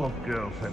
Both girls had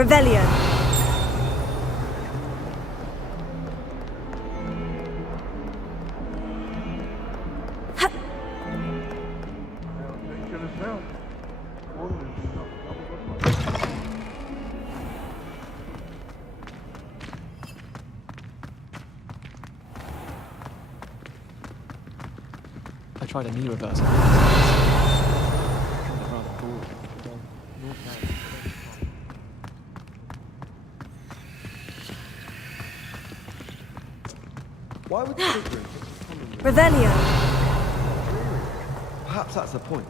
Revelio. I tried a knee reversal. Why would the big room Revelio. Perhaps that's the point.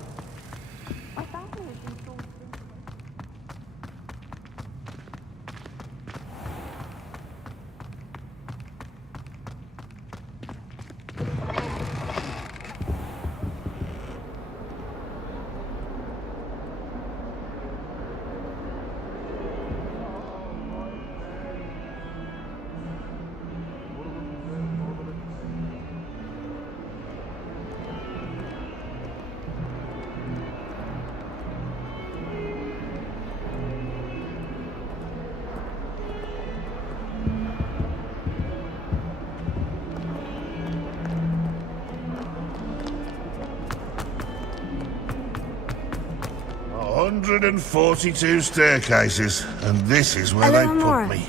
Hundred and 42 staircases, and this is where A they little more. put me.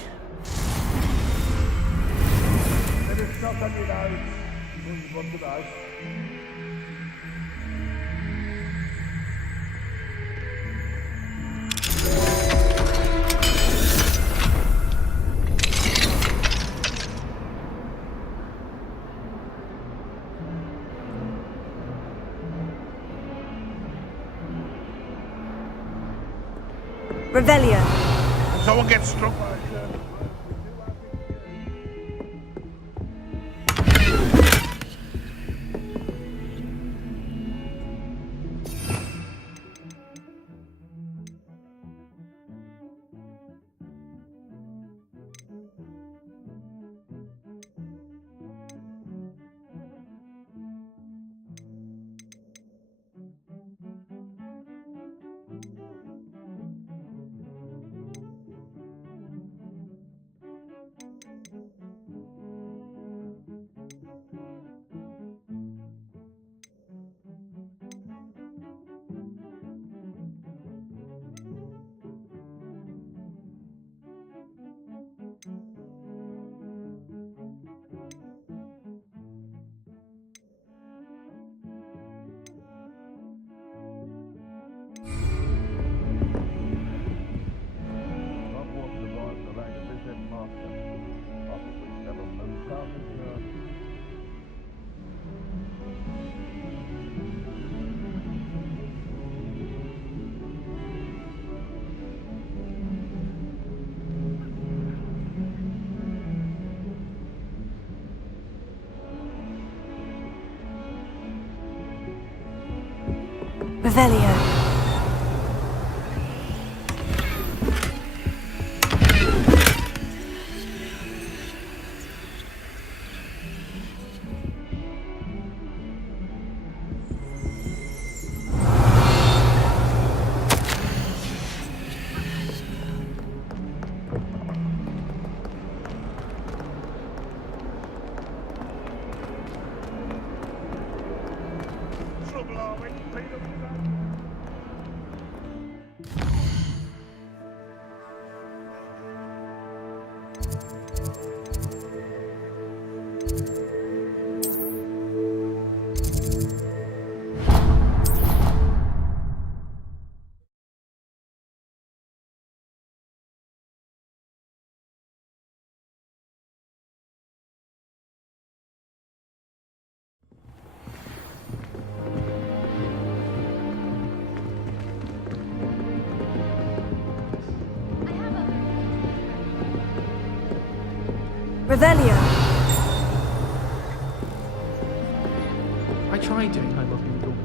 Revelio. Someone gets struck by a curve. Revelio. Trouble, are we? Peter? Revelio. I tried doing home up in the door.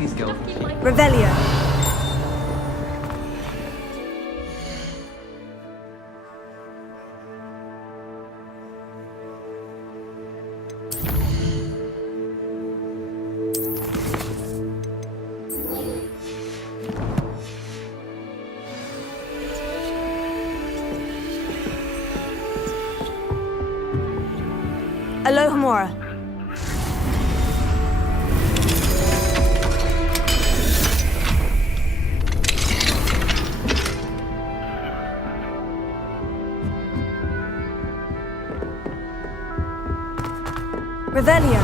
Daddy's girl. Revelio. Alohomora. Revelio.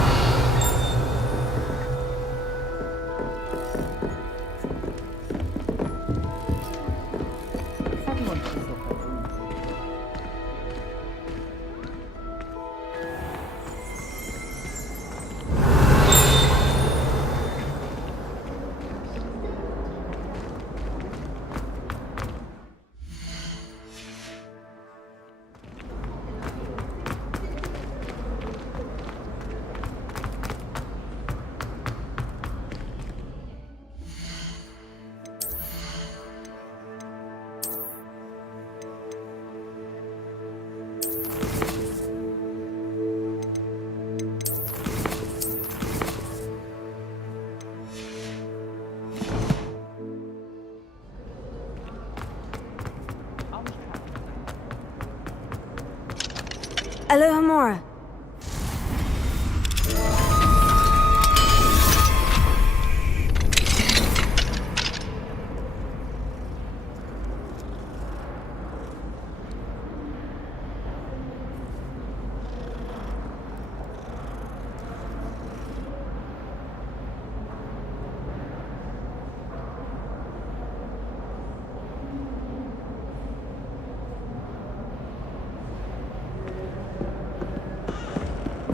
Alohomora.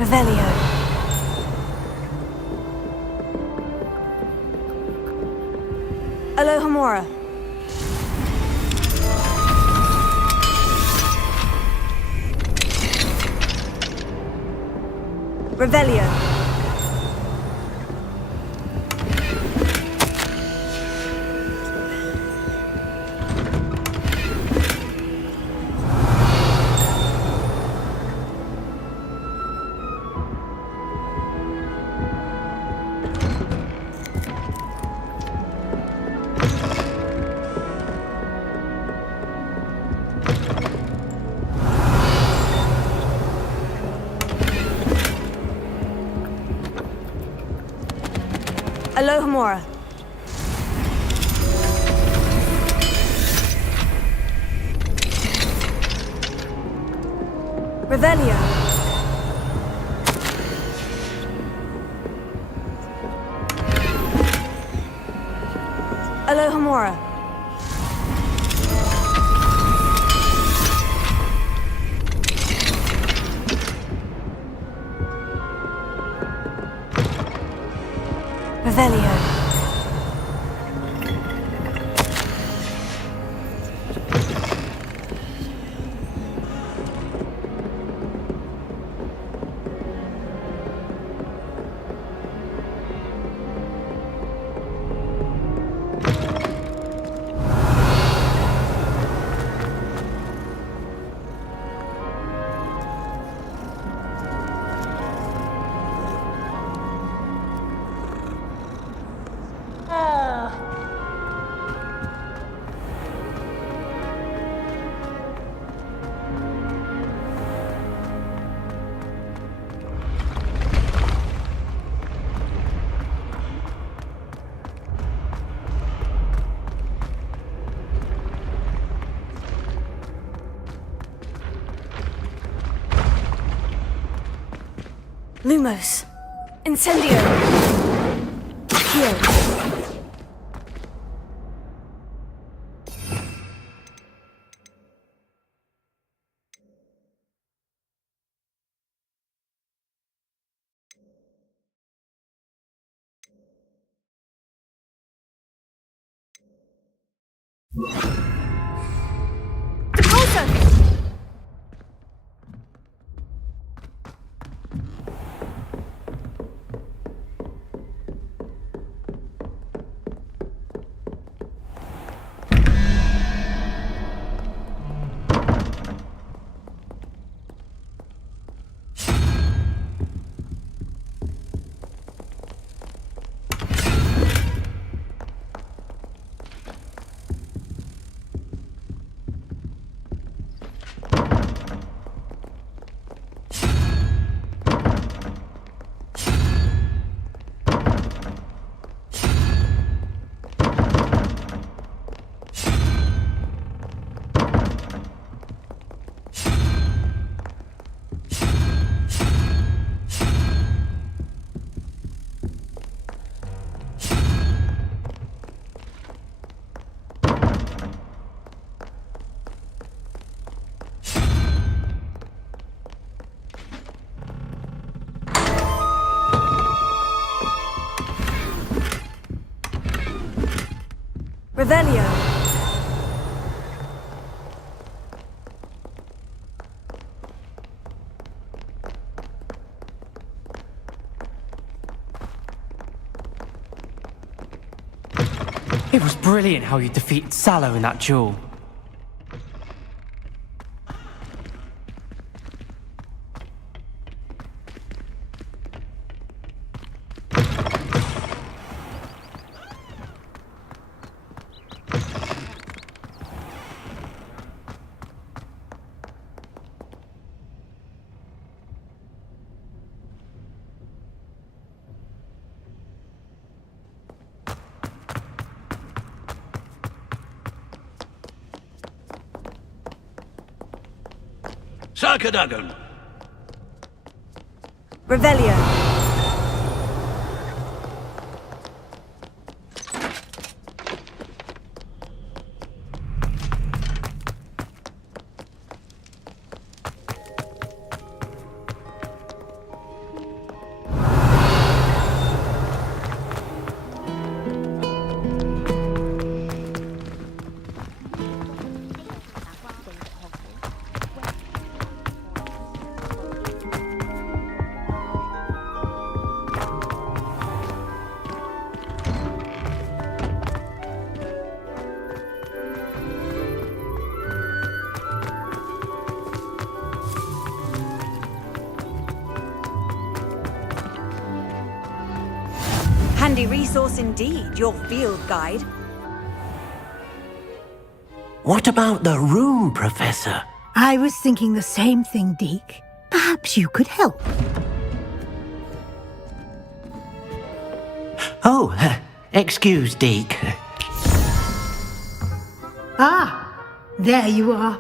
Revelio. Alohomora. Revelio. Alohomora. Revelio. Alohomora. Revelio. Lumos. Incendio. Here. Depulsor! Revelio. It was brilliant how you defeated Sallow in that duel. Sarkadagon! Revelio. Handy resource indeed, your field guide. What about the room, Professor? I was thinking the same thing, Deke. Perhaps you could help. Oh, excuse, Deke. Ah, there you are.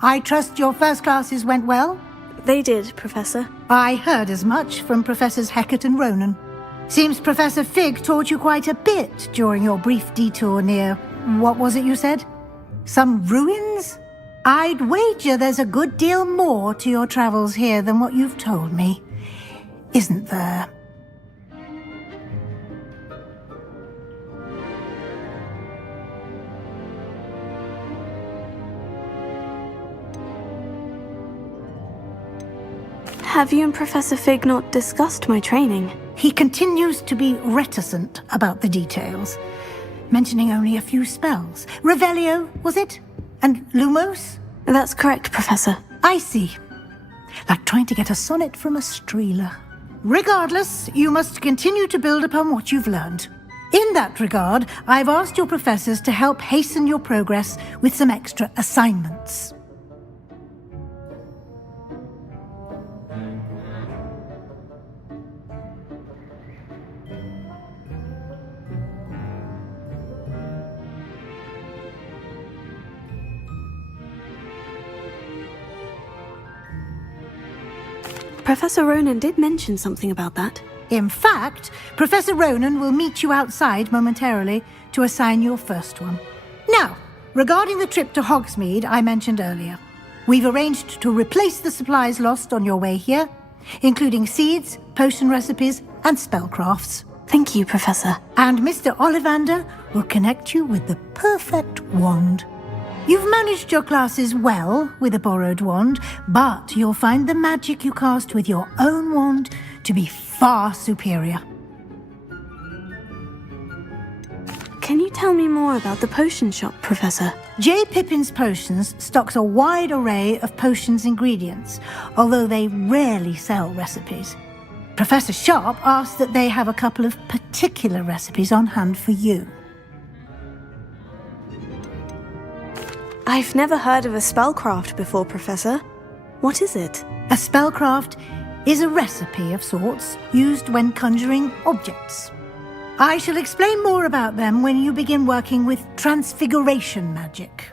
I trust your first classes went well? They did, Professor. I heard as much from Professors Hecat and Ronan. Seems Professor Fig taught you quite a bit during your brief detour near... what was it you said? Some ruins? I'd wager there's a good deal more to your travels here than what you've told me. Isn't there? Have you and Professor Fig not discussed my training? He continues to be reticent about the details, mentioning only a few spells. Revelio, was it? And Lumos? That's correct, Professor. I see. Like trying to get a sonnet from a streeler. Regardless, you must continue to build upon what you've learned. In that regard, I've asked your professors to help hasten your progress with some extra assignments. Professor Ronan did mention something about that. In fact, Professor Ronan will meet you outside momentarily to assign your first one. Now, regarding the trip to Hogsmeade I mentioned earlier, we've arranged to replace the supplies lost on your way here, including seeds, potion recipes, and spellcrafts. Thank you, Professor. And Mr. Ollivander will connect you with the perfect wand. You've managed your classes well with a borrowed wand, but you'll find the magic you cast with your own wand to be far superior. Can you tell me more about the potion shop, Professor? J. Pippin's Potions stocks a wide array of potions ingredients, although they rarely sell recipes. Professor Sharp asked that they have a couple of particular recipes on hand for you. I've never heard of a spellcraft before, Professor. What is it? A spellcraft is a recipe of sorts used when conjuring objects. I shall explain more about them when you begin working with transfiguration magic.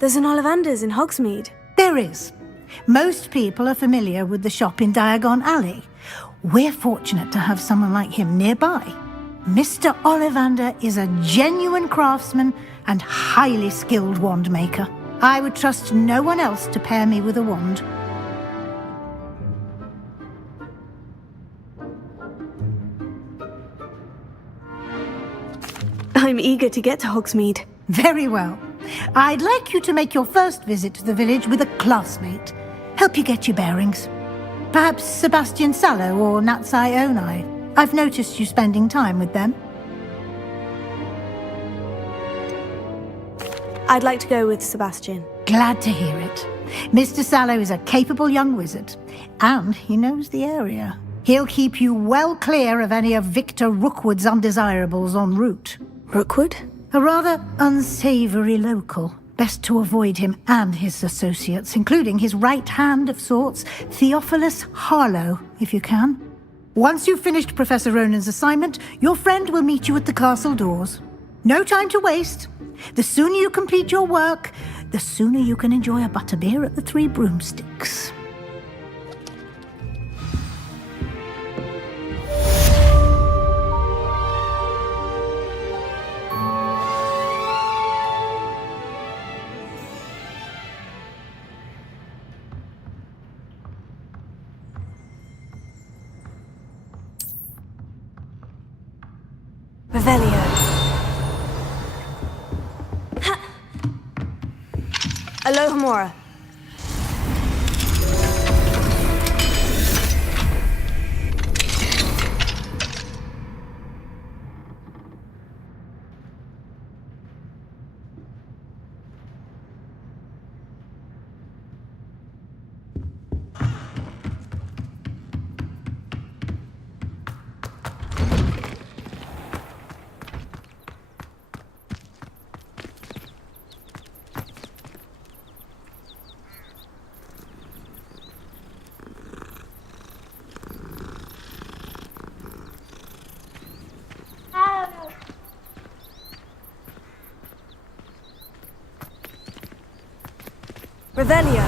There's an Ollivander's in Hogsmeade. There is. Most people are familiar with the shop in Diagon Alley. We're fortunate to have someone like him nearby. Mr. Ollivander is a genuine craftsman and highly skilled wand maker. I would trust no one else to pair me with a wand. I'm eager to get to Hogsmeade. Very well. I'd like you to make your first visit to the village with a classmate. Help you get your bearings. Perhaps Sebastian Sallow or Natsai Onai. I've noticed you spending time with them. I'd like to go with Sebastian. Glad to hear it. Mr. Sallow is a capable young wizard, and he knows the area. He'll keep you well clear of any of Victor Rookwood's undesirables en route. Rookwood? A rather unsavory local. Best to avoid him and his associates, including his right hand of sorts, Theophilus Harlow, if you can. Once you've finished Professor Ronan's assignment, your friend will meet you at the castle doors. No time to waste. The sooner you complete your work, the sooner you can enjoy a butterbeer at the Three Broomsticks. Revelio. Alohomora. Revelio.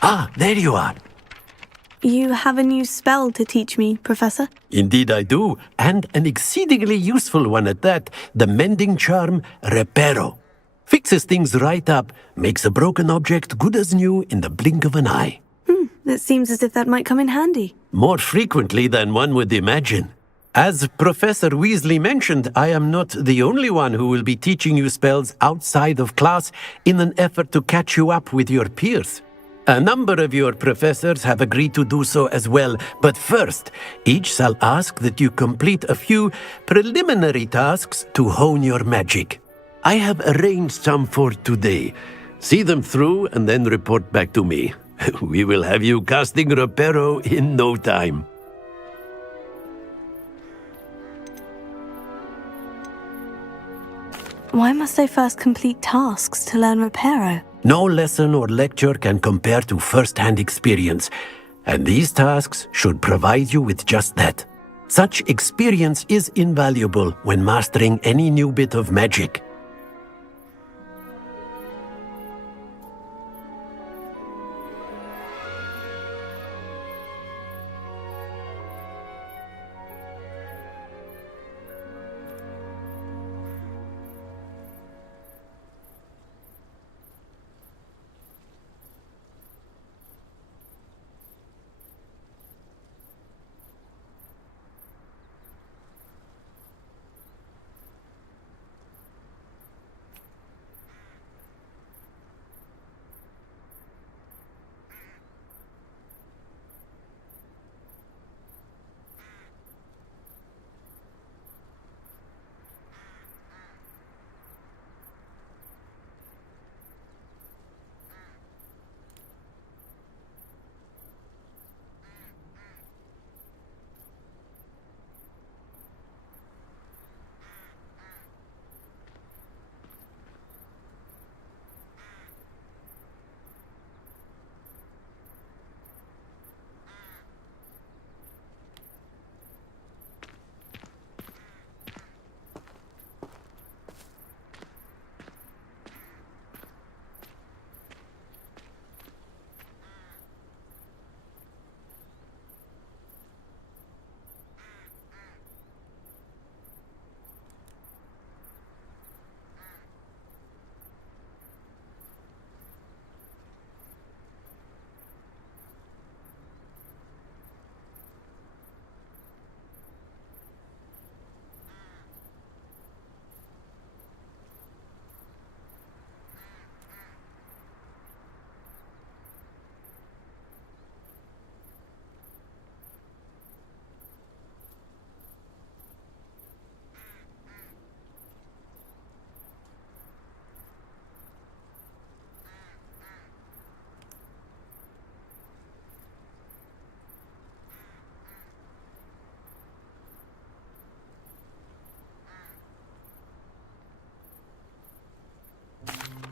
Ah, there you are. You have a new spell to teach me, Professor? Indeed I do, and an exceedingly useful one at that. The mending charm, Reparo. Fixes things right up, makes a broken object good as new in the blink of an eye. It seems as if that might come in handy. More frequently than one would imagine. As Professor Weasley mentioned, I am not the only one who will be teaching you spells outside of class in an effort to catch you up with your peers. A number of your professors have agreed to do so as well, but first, each shall ask that you complete a few preliminary tasks to hone your magic. I have arranged some for today. See them through and then report back to me. We will have you casting Reparo in no time. Why must I first complete tasks to learn Reparo? No lesson or lecture can compare to first-hand experience, and these tasks should provide you with just that. Such experience is invaluable when mastering any new bit of magic.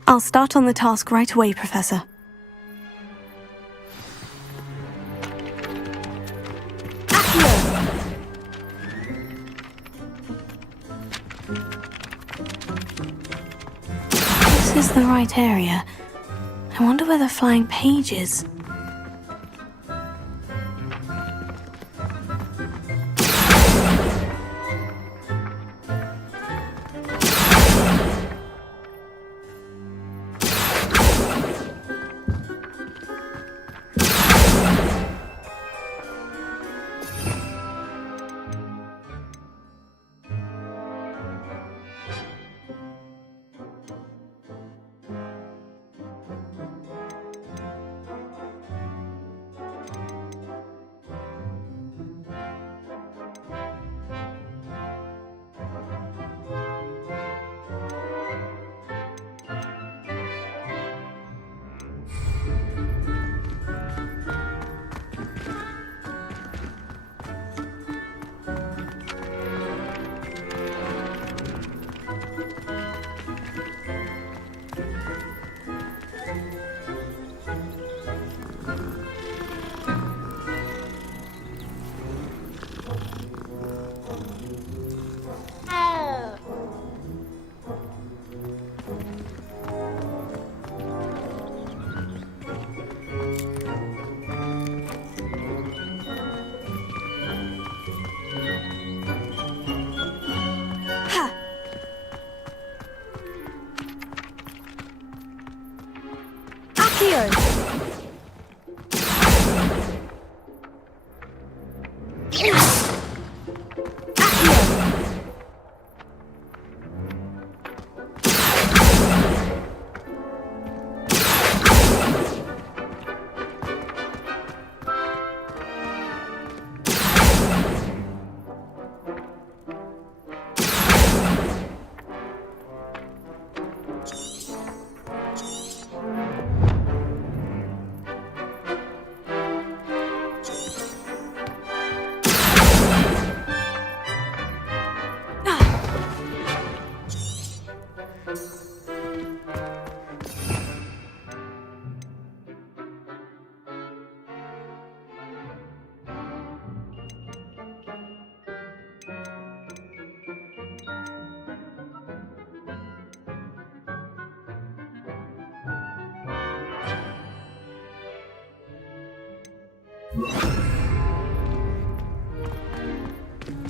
I'll start on the task right away, Professor. This is the right area. I wonder where the flying page is.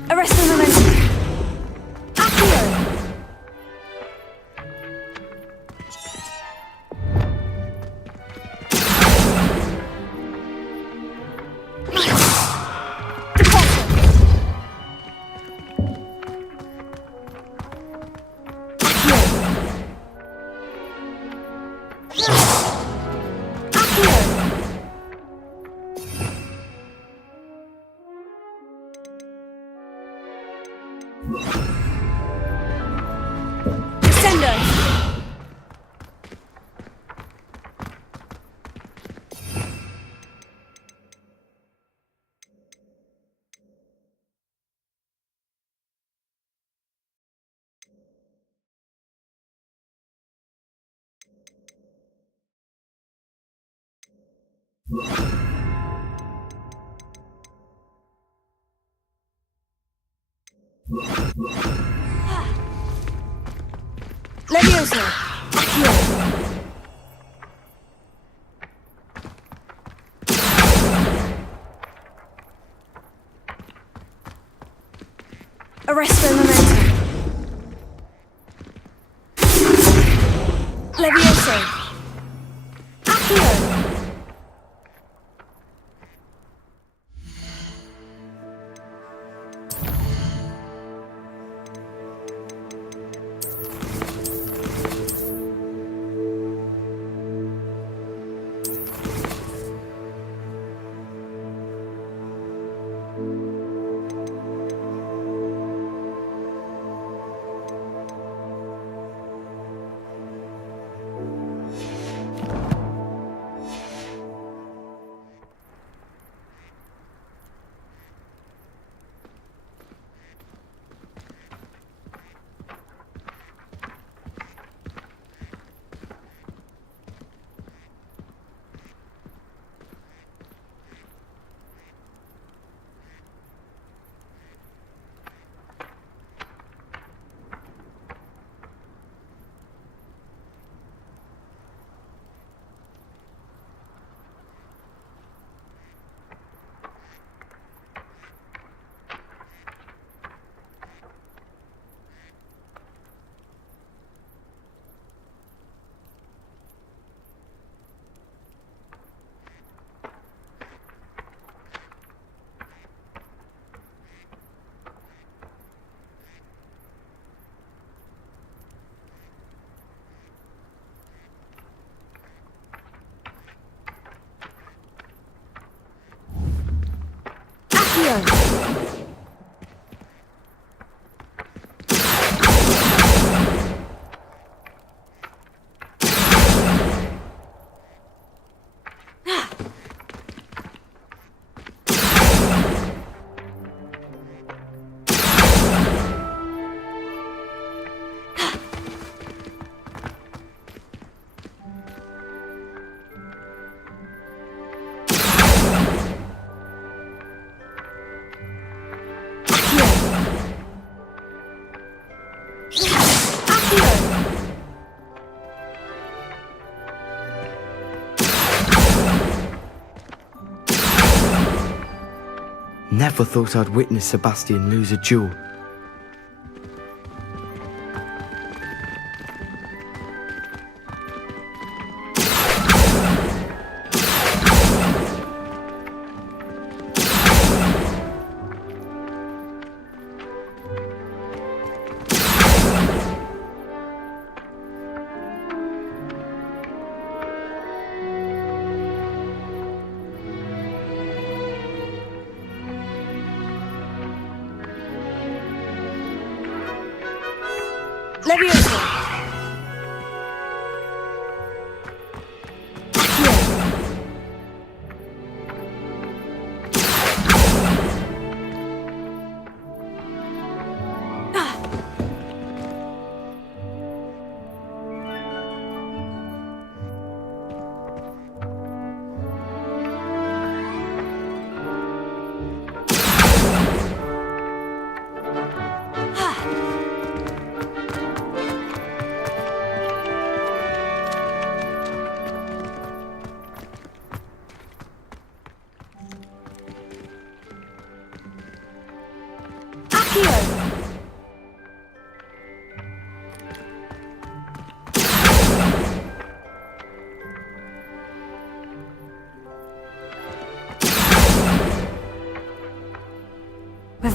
Arrest the momentum. Accio! Levioso! Accio! Arresto momentum. Levioso! Accio! Never thought I'd witness Sebastian lose a duel. Leviosa!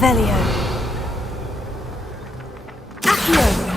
Revelio. Accio.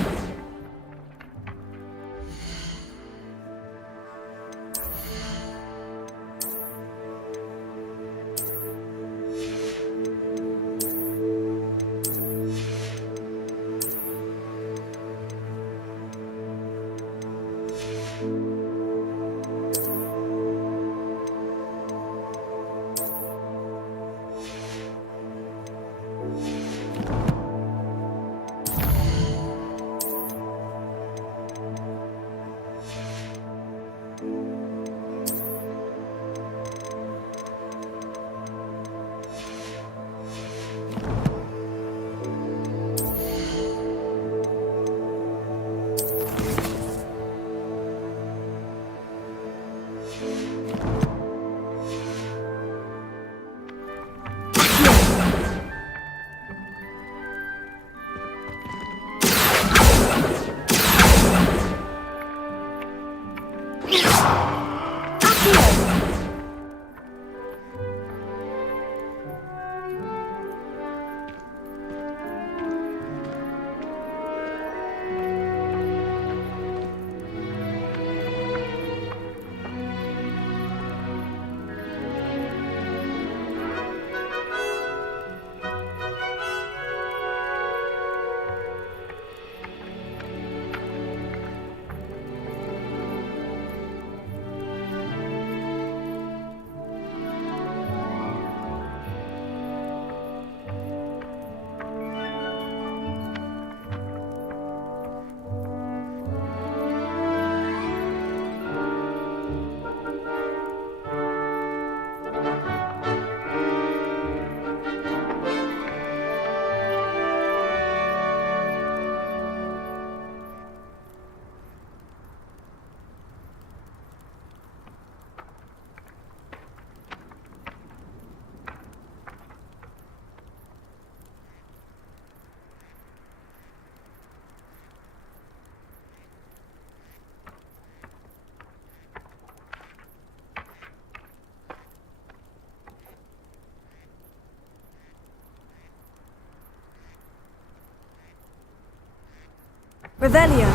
Revelio.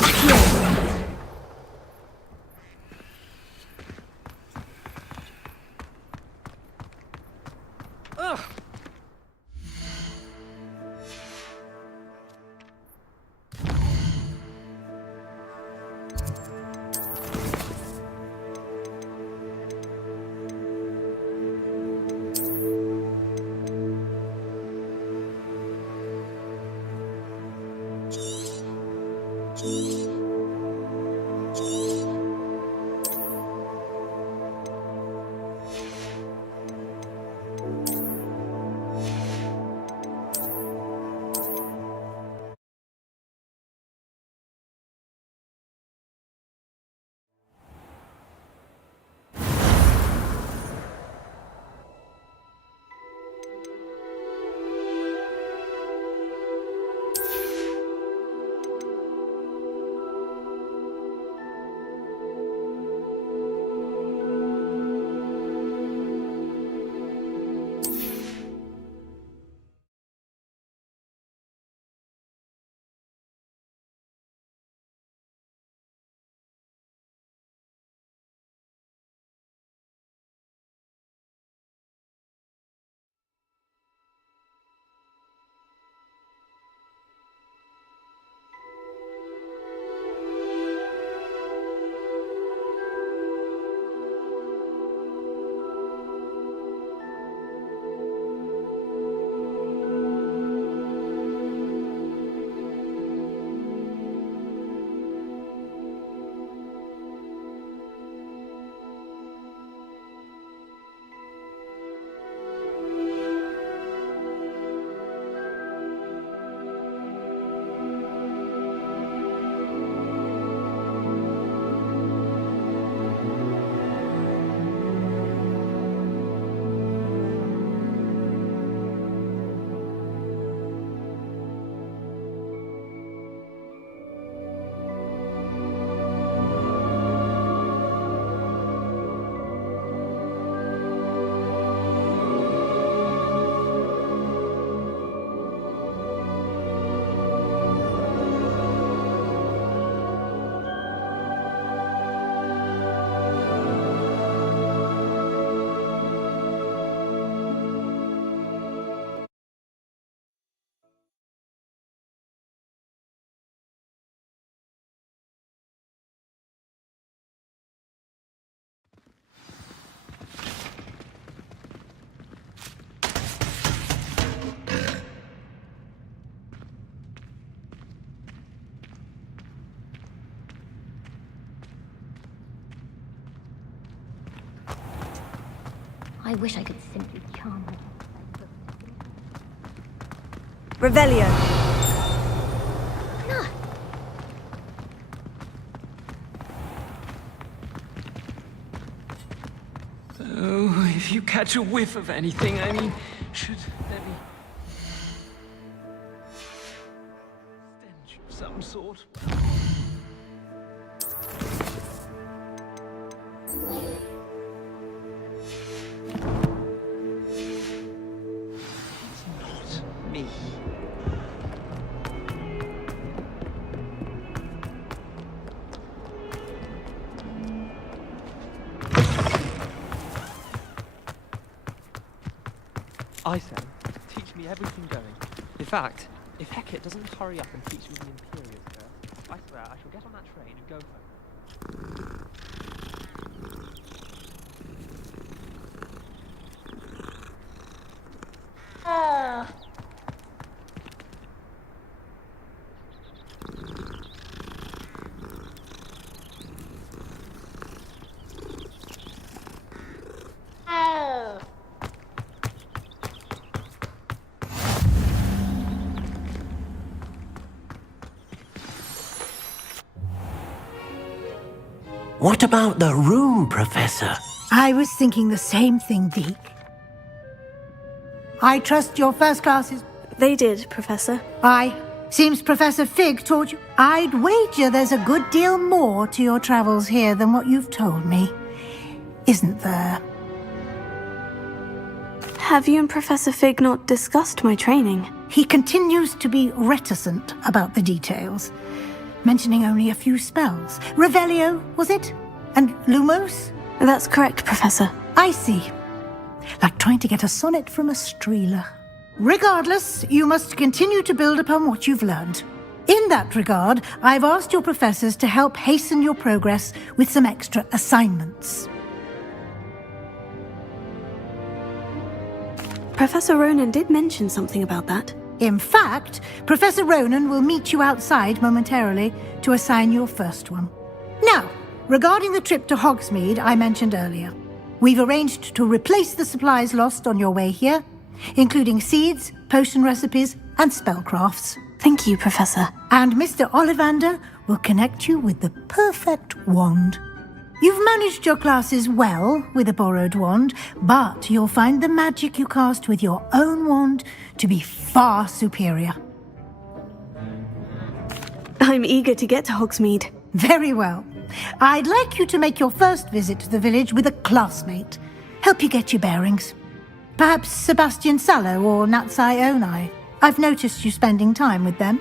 Accio. I wish I could simply charm her. Revelio. No. Oh, if you catch a whiff of anything, I mean, should there be stench of some sort? It's not me. I say, teach me everything going. In fact, if Hecate doesn't hurry up and teach me the Imperials first, I swear I shall get on that train and go home. What about the room, Professor? I was thinking the same thing, Deke. I trust your first classes. They did, Professor. Seems Professor Fig taught you. I'd wager there's a good deal more to your travels here than what you've told me. Isn't there? Have you and Professor Fig not discussed my training? He continues to be reticent about the details, mentioning only a few spells. Revelio, was it? And Lumos? That's correct, Professor. I see. Like trying to get a sonnet from a streeler. Regardless, you must continue to build upon what you've learned. In that regard, I've asked your professors to help hasten your progress with some extra assignments. Professor Ronan did mention something about that. In fact, Professor Ronan will meet you outside momentarily to assign your first one. Now, regarding the trip to Hogsmeade I mentioned earlier, we've arranged to replace the supplies lost on your way here, including seeds, potion recipes, and spellcrafts. Thank you, Professor. And Mr. Ollivander will connect you with the perfect wand. You've managed your classes well with a borrowed wand, but you'll find the magic you cast with your own wand to be far superior. I'm eager to get to Hogsmeade. Very well. I'd like you to make your first visit to the village with a classmate. Help you get your bearings. Perhaps Sebastian Sallow or Natsai Onai. I've noticed you spending time with them.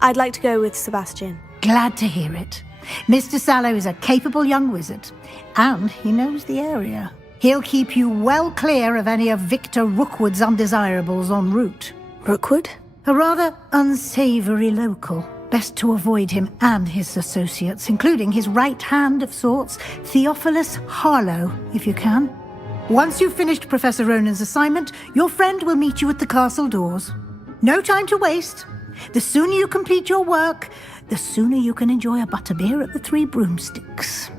I'd like to go with Sebastian. Glad to hear it. Mr. Sallow is a capable young wizard, and he knows the area. He'll keep you well clear of any of Victor Rookwood's undesirables en route. Rookwood? A rather unsavoury local. Best to avoid him and his associates, including his right hand of sorts, Theophilus Harlow, if you can. Once you've finished Professor Ronan's assignment, your friend will meet you at the castle doors. No time to waste. The sooner you complete your work, the sooner you can enjoy a butterbeer at the Three Broomsticks.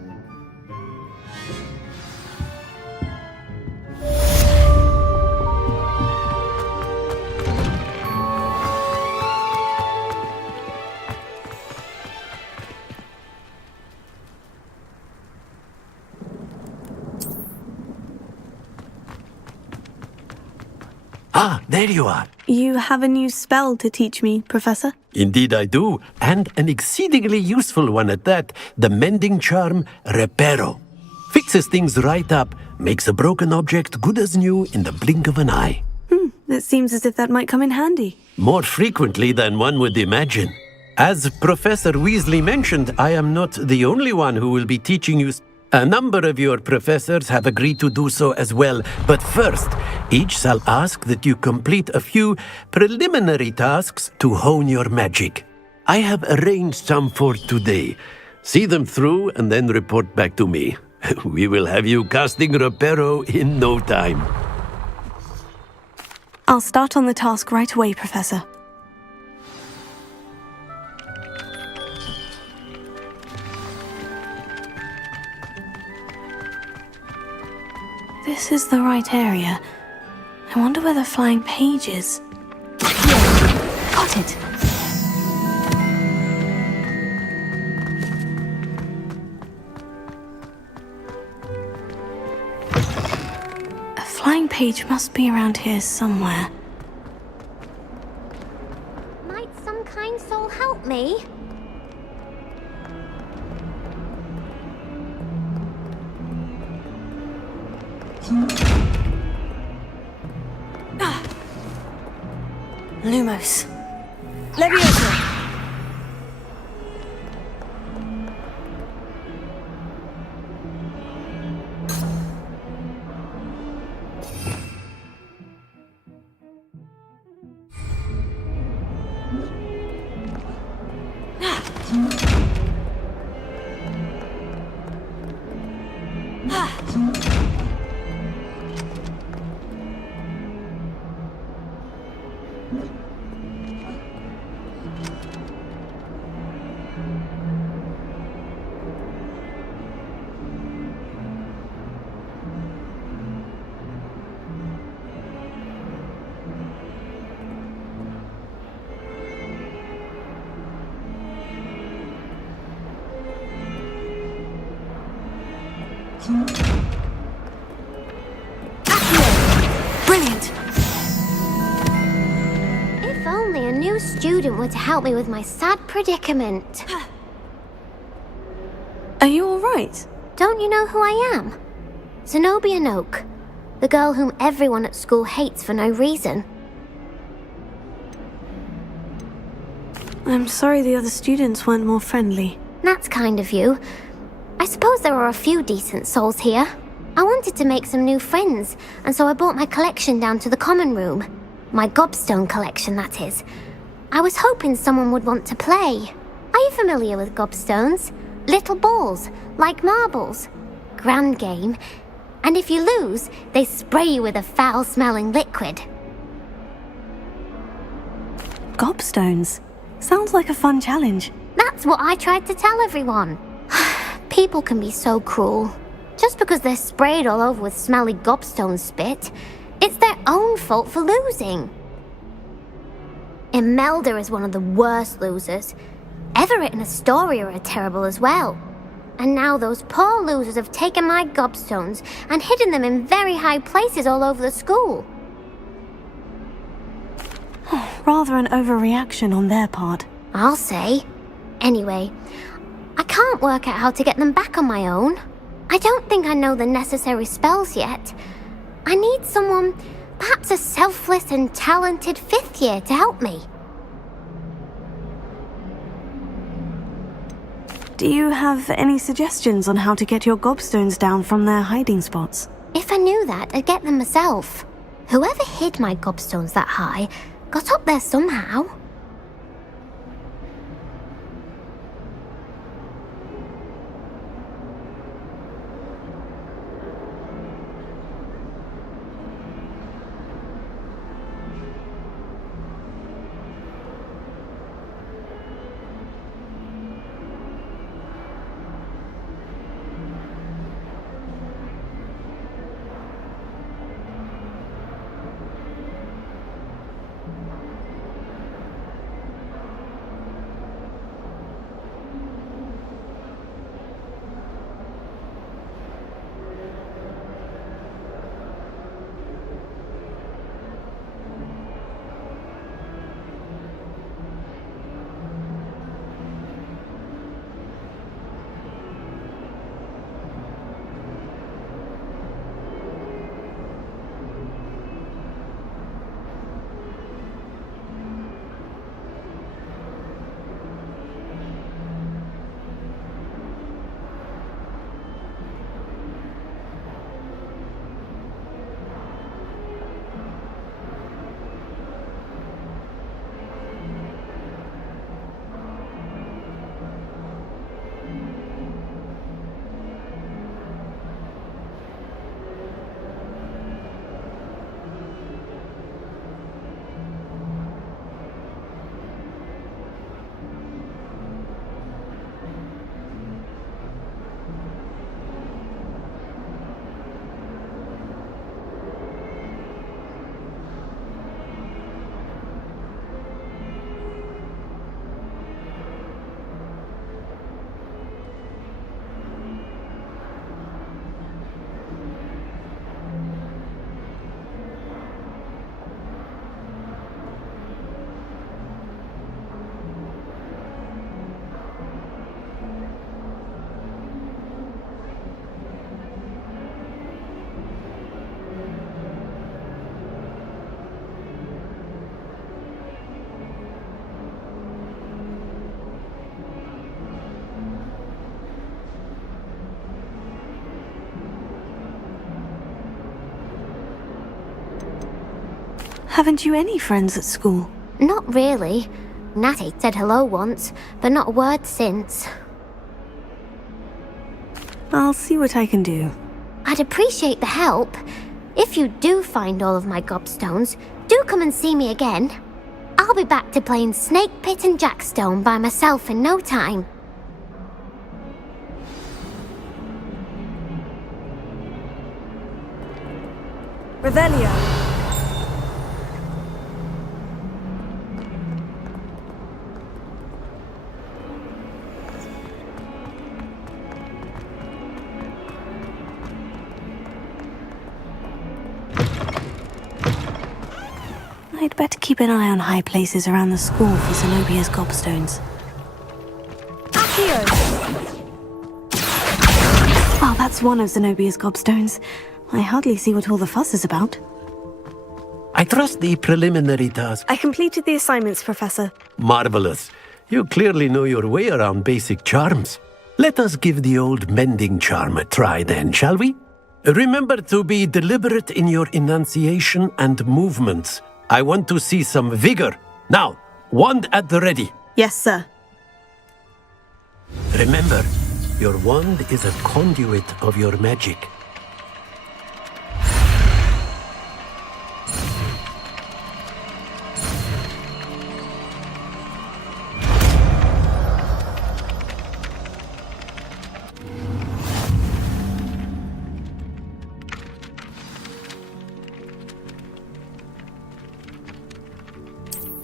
Ah, there you are. You have a new spell to teach me, Professor? Indeed I do, and an exceedingly useful one at that, the mending charm Reparo. Fixes things right up, makes a broken object good as new in the blink of an eye. It seems as if that might come in handy. More frequently than one would imagine. As Professor Weasley mentioned, I am not the only one who will be teaching you. A number of your professors have agreed to do so as well, but first, each shall ask that you complete a few preliminary tasks to hone your magic. I have arranged some for today. See them through and then report back to me. We will have you casting Reparo in no time. I'll start on the task right away, Professor. this is the right area. I wonder where the flying page is. Got it! A flying page must be around here somewhere. Might some kind soul help me? Lumos. Leviosa. Brilliant! If only a new student were to help me with my sad predicament. Are you alright? Don't you know who I am? Zenobia Noak, the girl whom everyone at school hates for no reason. I'm sorry the other students weren't more friendly. That's kind of you. I suppose there are a few decent souls here. I wanted to make some new friends, and so I brought my collection down to the common room. My gobstone collection, that is. I was hoping someone would want to play. Are you familiar with gobstones? Little balls, like marbles. Grand game. And if you lose, they spray you with a foul-smelling liquid. Gobstones? Sounds like a fun challenge. That's what I tried to tell everyone. People can be so cruel. Just because they're sprayed all over with smelly gobstone spit, it's their own fault for losing. Imelda is one of the worst losers. Everett and Astoria are terrible as well. And now those poor losers have taken my gobstones and hidden them in very high places all over the school. Rather an overreaction on their part. I'll say. Anyway, I can't work out how to get them back on my own. I don't think I know the necessary spells yet. I need someone, perhaps a selfless and talented 5th year to help me. Do you have any suggestions on how to get your gobstones down from their hiding spots? If I knew that, I'd get them myself. Whoever hid my gobstones that high got up there somehow. Haven't you any friends at school? Not really. Natty said hello once, but not a word since. I'll see what I can do. I'd appreciate the help. If you do find all of my gobstones, do come and see me again. I'll be back to playing Snake Pit and Jackstone by myself in no time. Revelio. I'd better keep an eye on high places around the school for Zenobia's gobstones. Accio. Oh, that's one of Zenobia's gobstones. I hardly see what all the fuss is about. I trust the preliminary task. I completed the assignments, Professor. Marvelous. You clearly know your way around basic charms. Let us give the old mending charm a try then, shall we? Remember to be deliberate in your enunciation and movements. I want to see some vigor. Now, wand at the ready. Yes, sir. Remember, your wand is a conduit of your magic.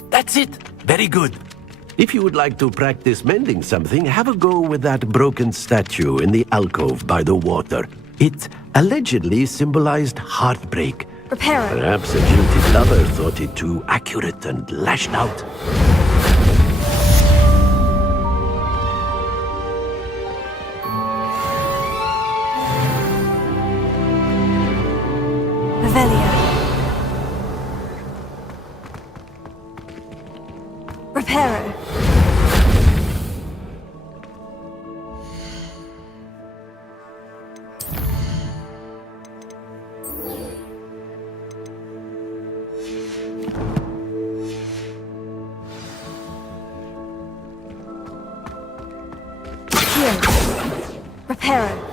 That's it. Very good. If you would like to practice mending something, have a go with that broken statue in the alcove by the water. It allegedly symbolized heartbreak. Repair it. Perhaps a jilted lover thought it too accurate and lashed out. Revelio. Reparo. Reparo.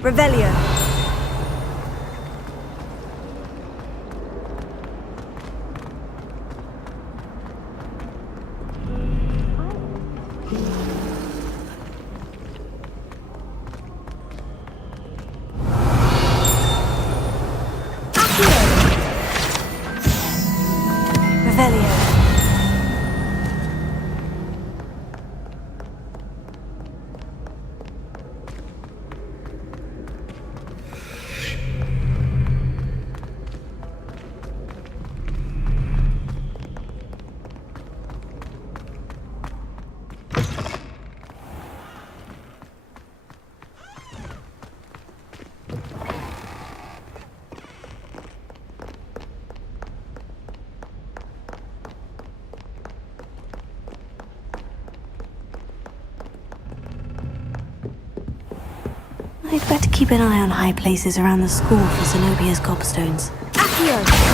Revelio. Revelio. I'd better keep an eye on high places around the school for Zenobia's gobstones. Accio.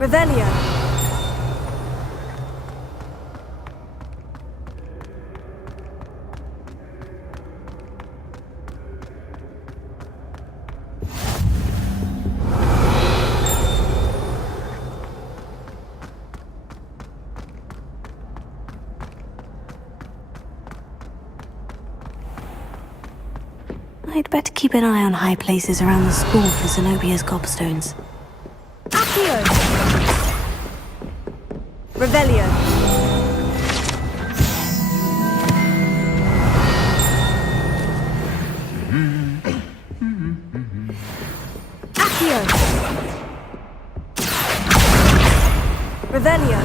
Revelio. I'd better keep an eye on high places around the school for Zenobia's gobstones. Accio. Revelio. Accio. Revelio.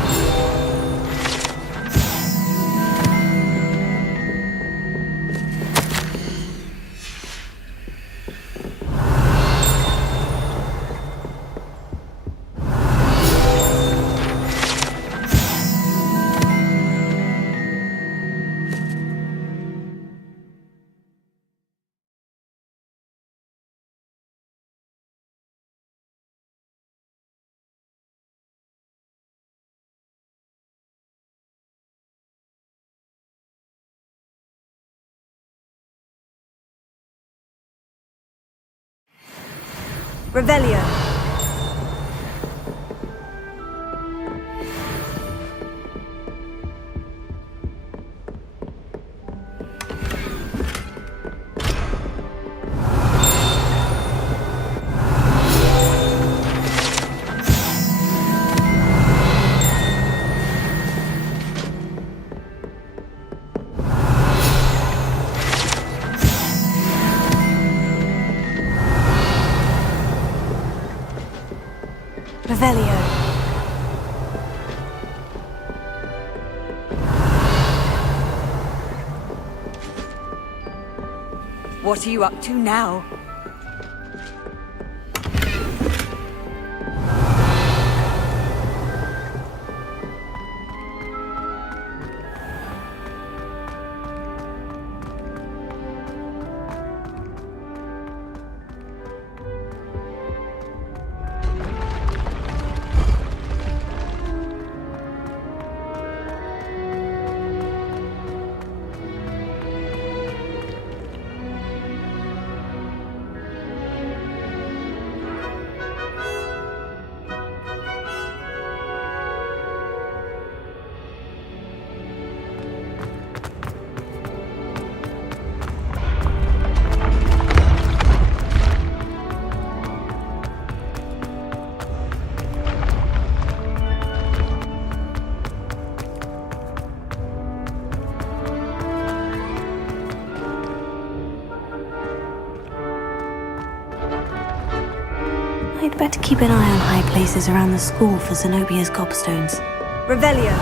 Revelio. Revelio. What are you up to now? I'd better keep an eye on high places around the school for Zenobia's gobstones. Revelio.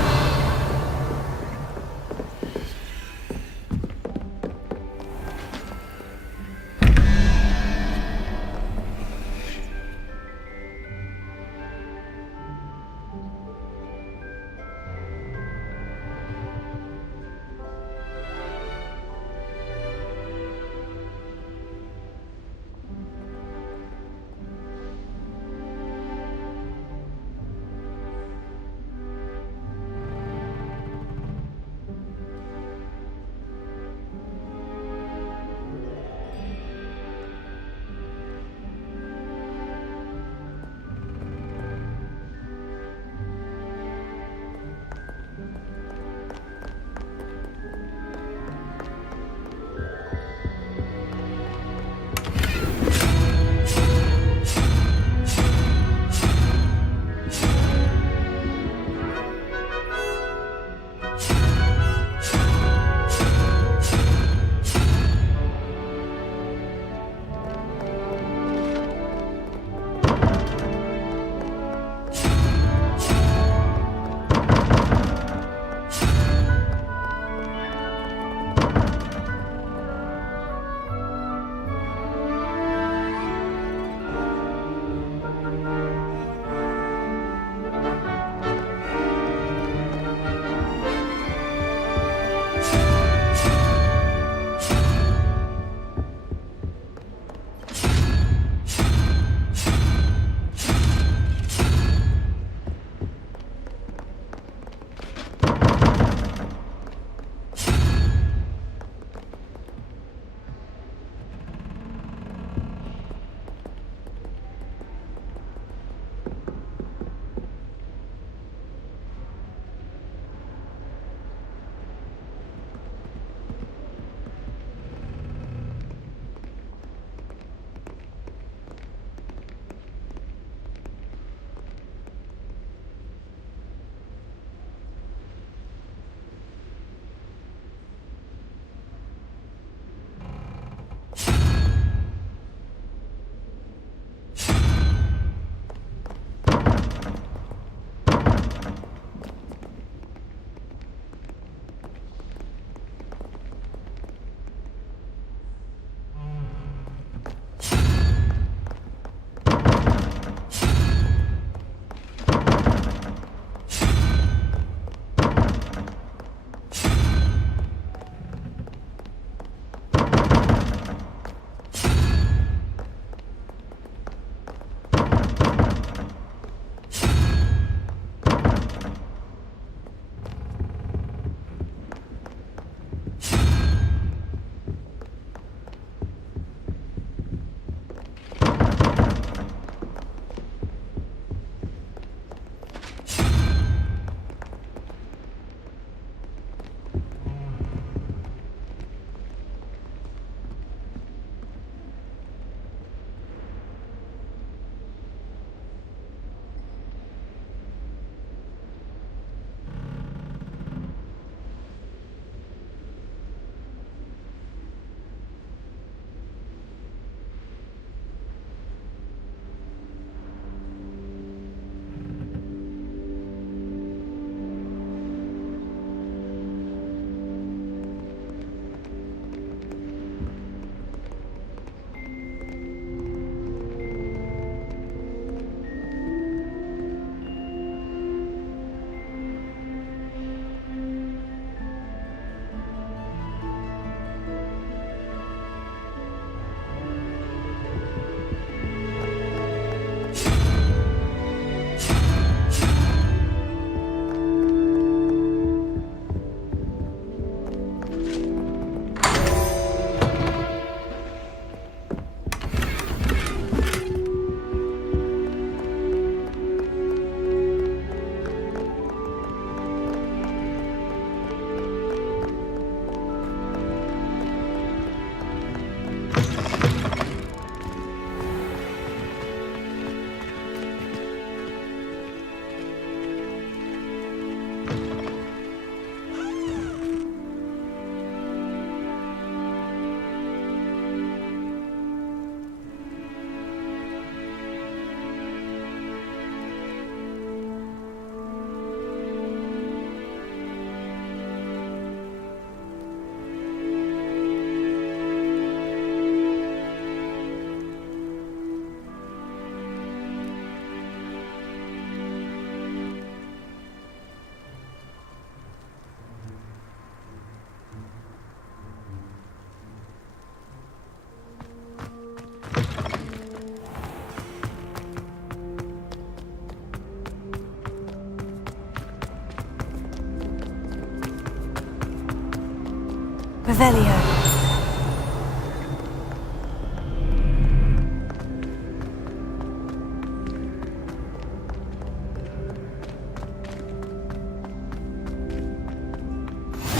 Revelio.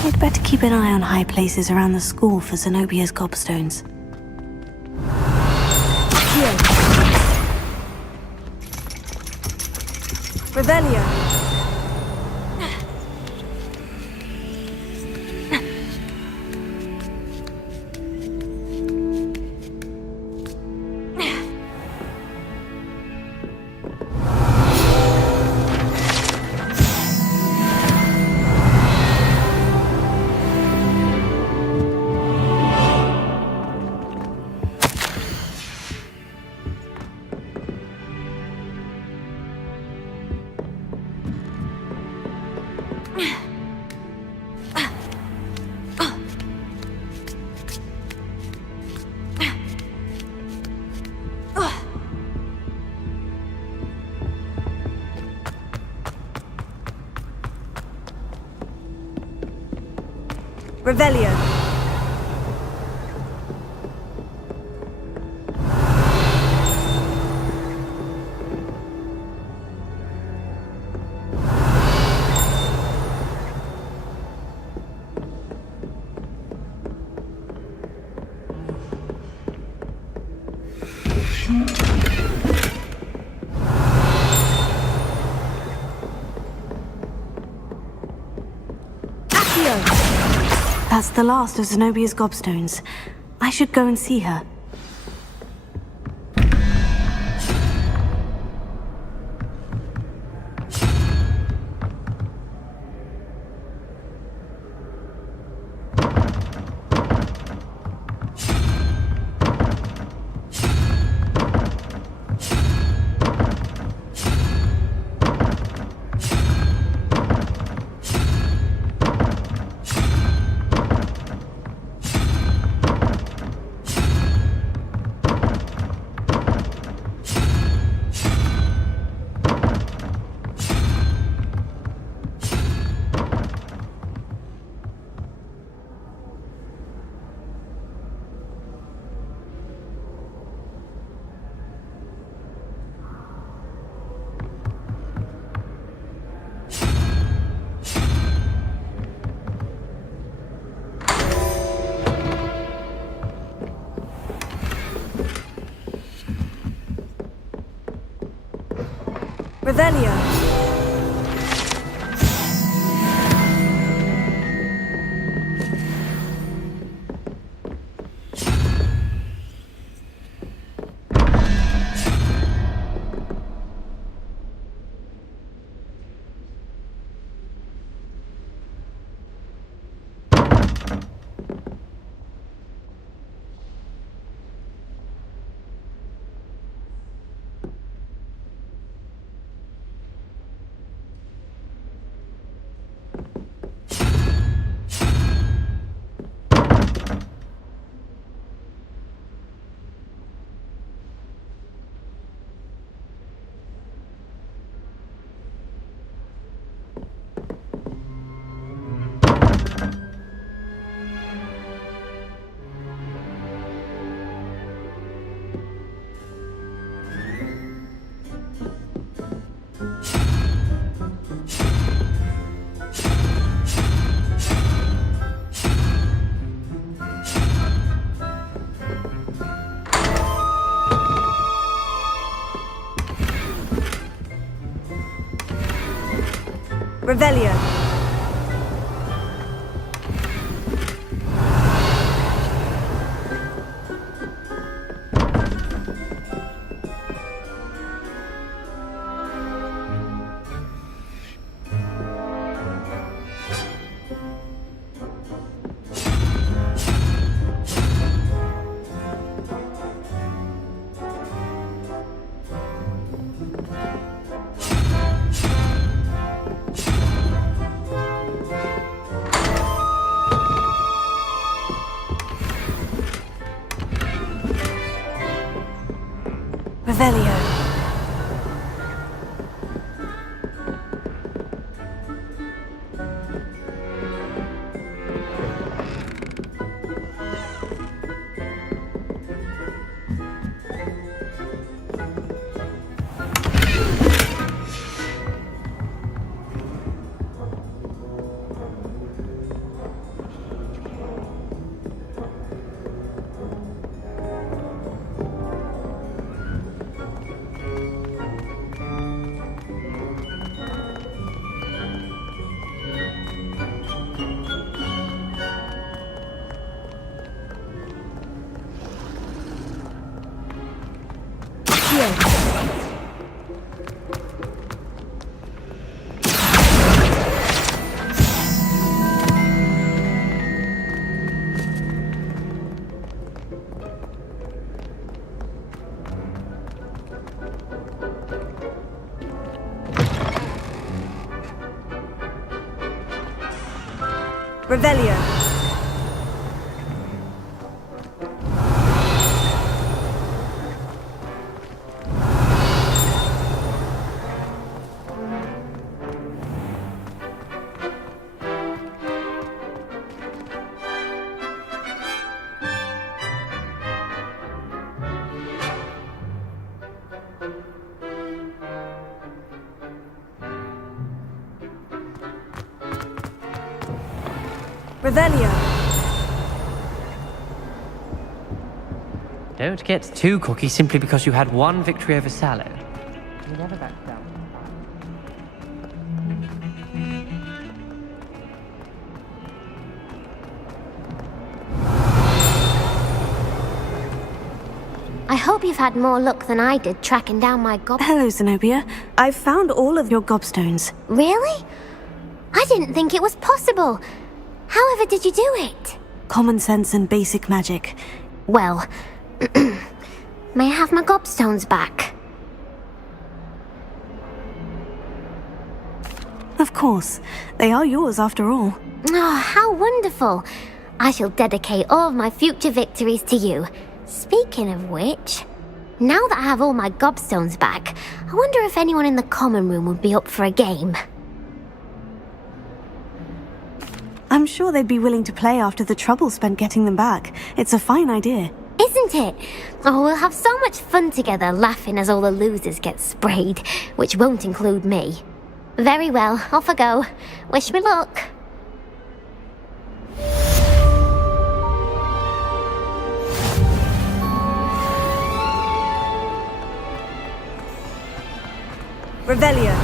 We'd better keep an eye on high places around the school for Zenobia's gobstones. Here. Revelio. Revelio. That's the last of Zenobia's gobstones. I should go and see her. Revelio. Revelio. Revelio. Revelio. Revelio. Don't get too cocky simply because you had one victory over Sallow. You never back down. I hope you've had more luck than I did tracking down my gob. Hello, Zenobia. I've found all of your gobstones. Really? I didn't think it was possible. However did you do it? Common sense and basic magic. Well, may I have my gobstones back? Of course. They are yours after all. Oh, how wonderful. I shall dedicate all of my future victories to you. Speaking of which, now that I have all my gobstones back, I wonder if anyone in the common room would be up for a game. I'm sure they'd be willing to play after the trouble spent getting them back. It's a fine idea. Isn't it? Oh, we'll have so much fun together laughing as all the losers get sprayed, which won't include me. Very well, off I go. Wish me luck. Revelio.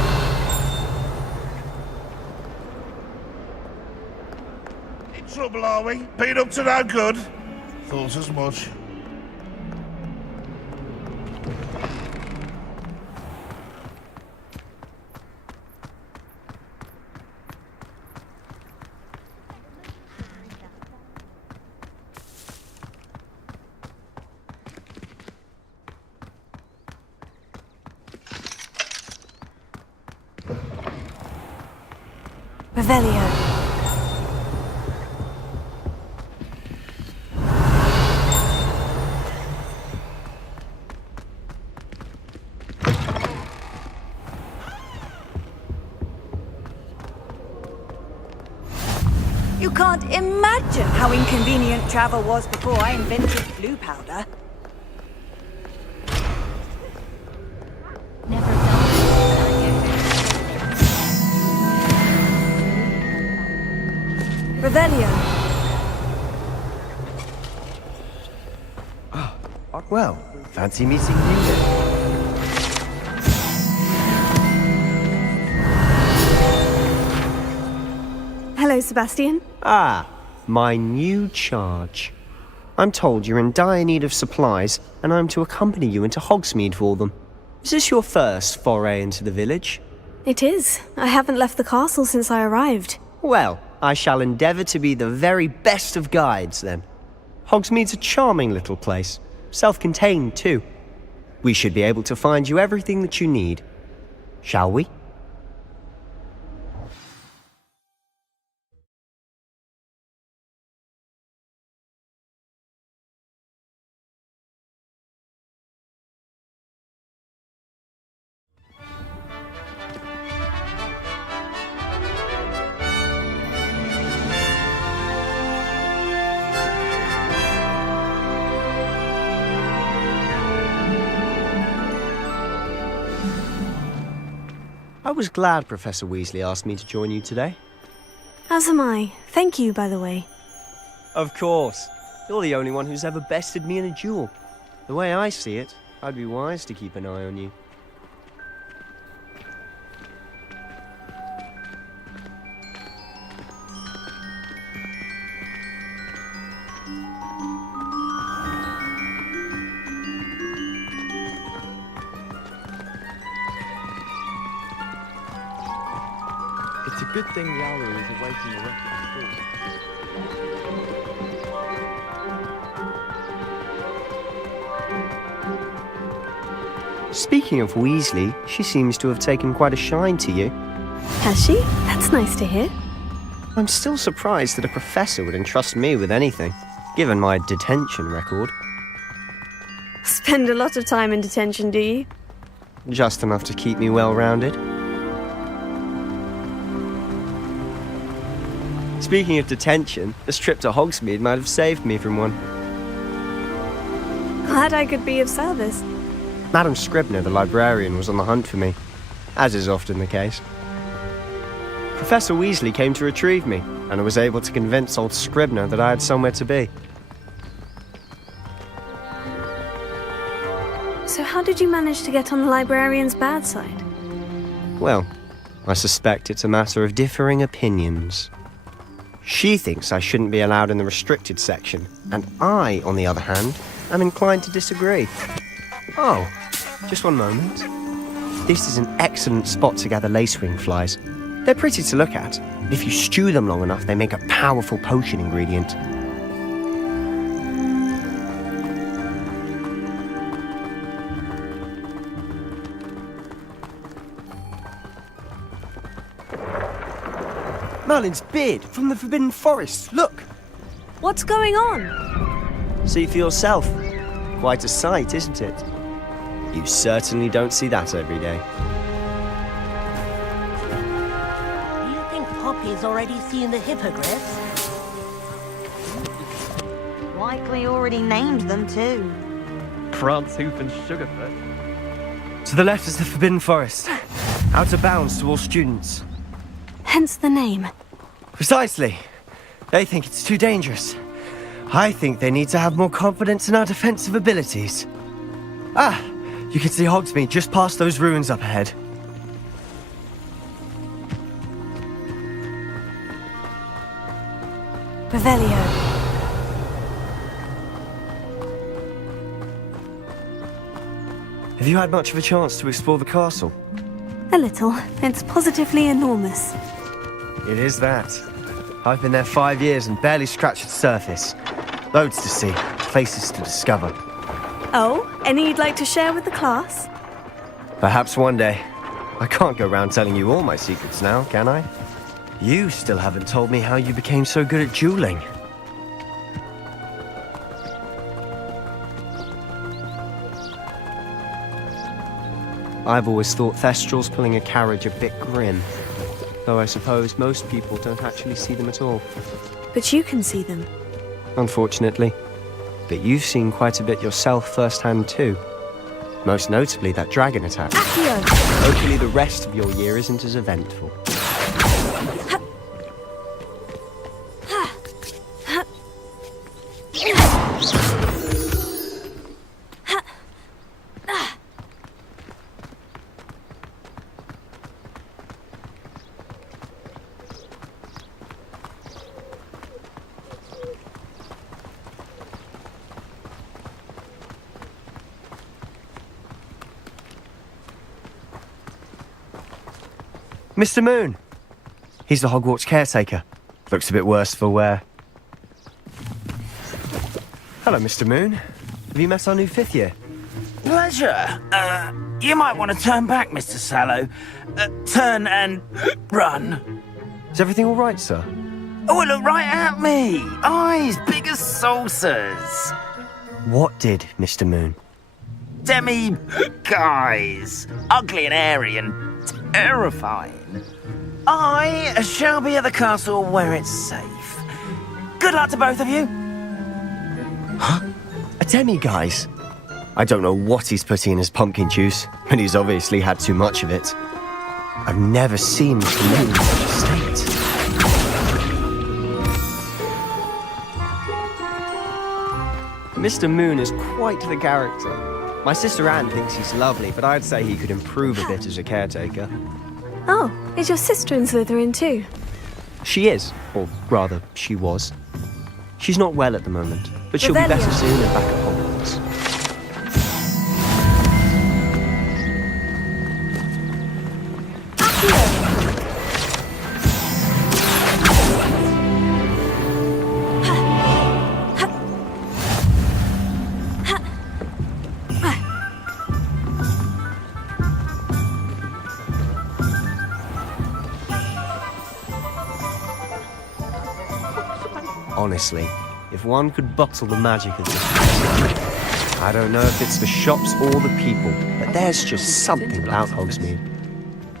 In trouble, are we? Been up to no good? Thought as much. Revelio. You can't imagine how inconvenient travel was before I invented blue powder. Revelio. Well, fancy meeting you then. Hello, Sebastian. Ah, my new charge. I'm told you're in dire need of supplies, and I'm to accompany you into Hogsmeade for them. Is this your first foray into the village? It is. I haven't left the castle since I arrived. Well, I shall endeavour to be the very best of guides, then. Hogsmeade's a charming little place. Self-contained, too. We should be able to find you everything that you need. Shall we? I was glad Professor Weasley asked me to join you today. As am I. Thank you, by the way. Of course. You're the only one who's ever bested me in a duel. The way I see it, I'd be wise to keep an eye on you. It's a good thing the owlie is away from the rest of the school. Speaking of Weasley, she seems to have taken quite a shine to you. Has she? That's nice to hear. I'm still surprised that a professor would entrust me with anything, given my detention record. Spend a lot of time in detention, do you? Just enough to keep me well-rounded. Speaking of detention, this trip to Hogsmeade might have saved me from one. Glad I could be of service. Madam Scribner, the librarian, was on the hunt for me, as is often the case. Professor Weasley came to retrieve me, and I was able to convince old Scribner that I had somewhere to be. So how did you manage to get on the librarian's bad side? Well, I suspect it's a matter of differing opinions. She thinks I shouldn't be allowed in the restricted section, and I, on the other hand, am inclined to disagree. Oh, just one moment. This is an excellent spot to gather lacewing flies. They're pretty to look at. If you stew them long enough, they make a powerful potion ingredient. Merlin's beard from the Forbidden Forest, look! What's going on? See for yourself. Quite a sight, isn't it? You certainly don't see that every day. Do you think Poppy's already seen the hippogriffs? Likely already named them too. Prance, Hoof, and Sugarfoot. To the left is the Forbidden Forest. Out of bounds to all students. Hence the name. Precisely. They think it's too dangerous. I think they need to have more confidence in our defensive abilities. Ah, you can see Hogsmeade just past those ruins up ahead. Revelio. Have you had much of a chance to explore the castle? A little. It's positively enormous. It is that. I've been there 5 years and barely scratched the surface. Loads to see, places to discover. Oh, any you'd like to share with the class? Perhaps one day. I can't go round telling you all my secrets now, can I? You still haven't told me how you became so good at dueling. I've always thought Thestrals pulling a carriage a bit grim. Though I suppose most people don't actually see them at all. But you can see them. Unfortunately. But you've seen quite a bit yourself firsthand too. Most notably that dragon attack. Accio! Hopefully the rest of your year isn't as eventful. Mr. Moon! He's the Hogwarts caretaker. Looks a bit worse for wear. Hello, Mr. Moon. Have you met our new 5th year? Pleasure. You might want to turn back, Mr. Sallow. Turn and run. Is everything all right, sir? Oh, look right at me. Eyes big as saucers. What did, Mr. Moon? Guys. Ugly and airy and terrifying. I shall be at the castle where it's safe. Good luck to both of you. Huh? A demi-guise? I don't know what he's putting in his pumpkin juice, but he's obviously had too much of it. I've never seen Mr. Moon in such a state. Mr. Moon is quite the character. My sister Anne thinks he's lovely, but I'd say he could improve a bit as a caretaker. Oh, is your sister in Slytherin too? She is, or rather, she was. She's not well at the moment, but she'll be better soon and back at Hogwarts. Honestly, if one could bottle the magic of this place. I don't know if it's the shops or the people, but there's just something about Hogsmeade.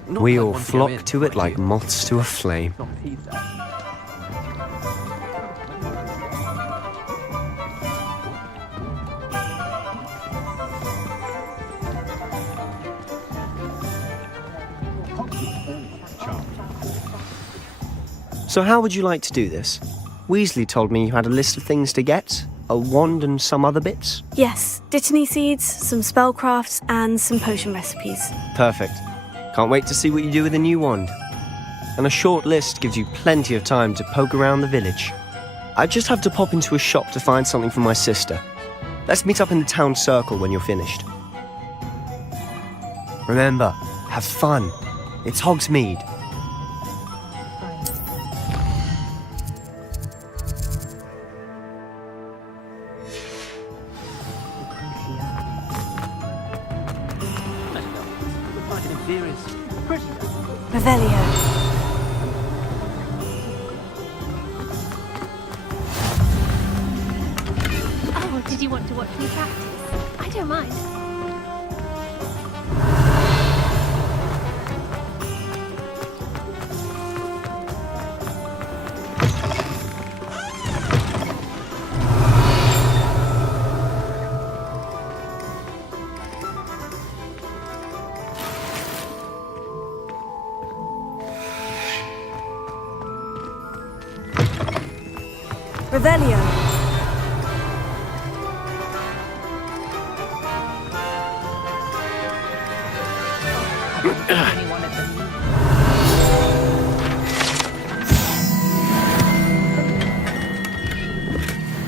We all flock to it like moths to a flame. So how would you like to do this? Weasley told me you had a list of things to get, a wand and some other bits. Yes, Dittany seeds, some spellcrafts, and some potion recipes. Perfect. Can't wait to see what you do with the new wand. And a short list gives you plenty of time to poke around the village. I just have to pop into a shop to find something for my sister. Let's meet up in the town circle when you're finished. Remember, have fun. It's Hogsmeade. Revelio. Oh, did you want to watch me practice? I don't mind. Revelio.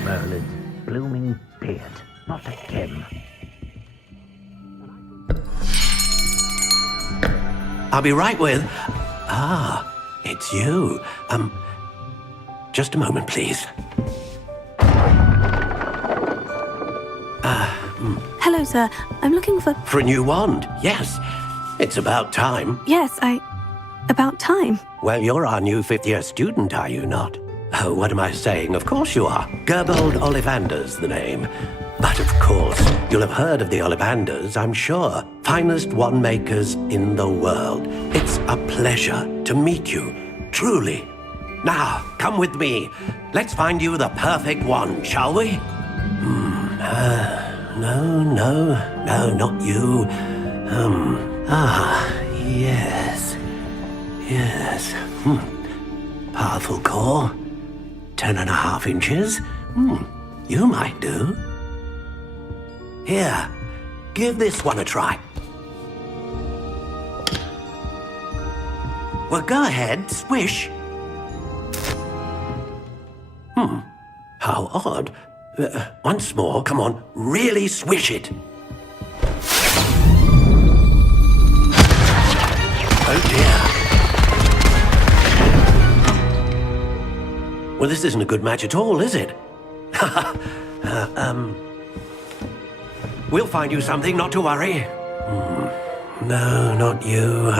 Merlin's blooming beard, not him. I'll be right with... Ah, it's you. Just a moment, please. Hello, sir. I'm looking for... For a new wand, yes. It's about time. Yes, about time. Well, you're our new fifth-year student, are you not? Oh, what am I saying? Of course you are. Gerbold Ollivander's the name. But of course, you'll have heard of the Ollivanders, I'm sure. Finest wand makers in the world. It's a pleasure to meet you, truly. Now, come with me. Let's find you the perfect wand, shall we? No, not you. Yes. Powerful core. 10.5 inches. You might do. Here, give this one a try. Well, go ahead, swish. How odd. Once more, come on, really swish it. Oh dear. Well, this isn't a good match at all, is it? We'll find you something, not to worry. No, not you.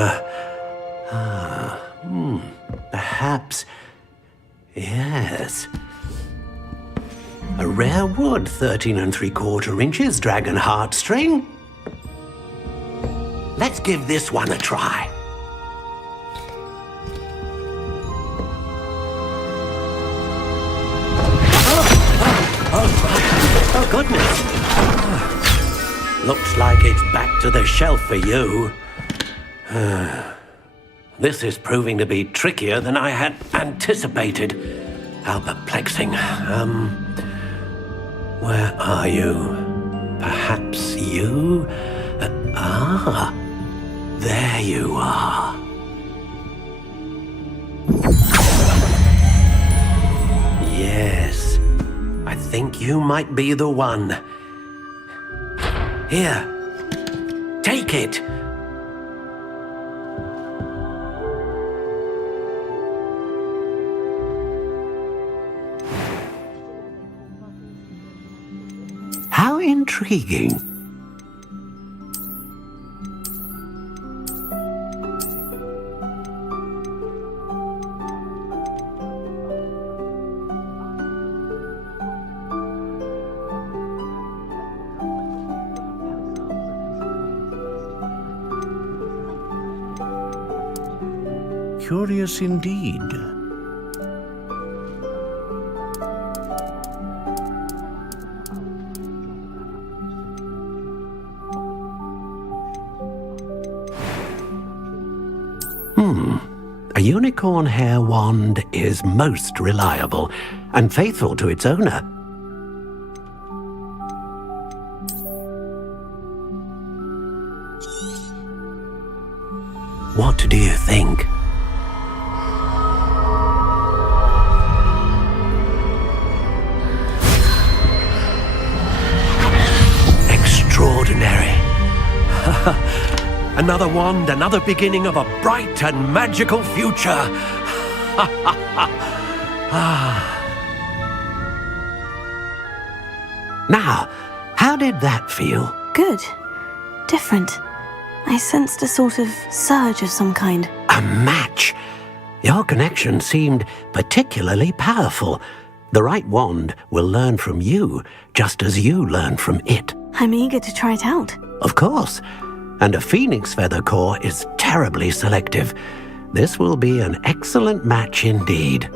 Perhaps... Yes. A rare wood, 13 3/4 inches, dragon heartstring. Let's give this one a try. Oh, goodness. Looks like it's back to the shelf for you. This is proving to be trickier than I had anticipated. How perplexing. Where are you? Perhaps you? There you are. Yes, I think you might be the one. Here, take it. How intriguing. Curious indeed. A unicorn hair wand is most reliable and faithful to its owner. What do you think? Extraordinary. Another wand, another beginning of a bright and magical future. Now, how did that feel? Good. Different. I sensed a sort of surge of some kind. A match. Your connection seemed particularly powerful. The right wand will learn from you, just as you learn from it. I'm eager to try it out. Of course. And a phoenix feather core is terribly selective. This will be an excellent match indeed.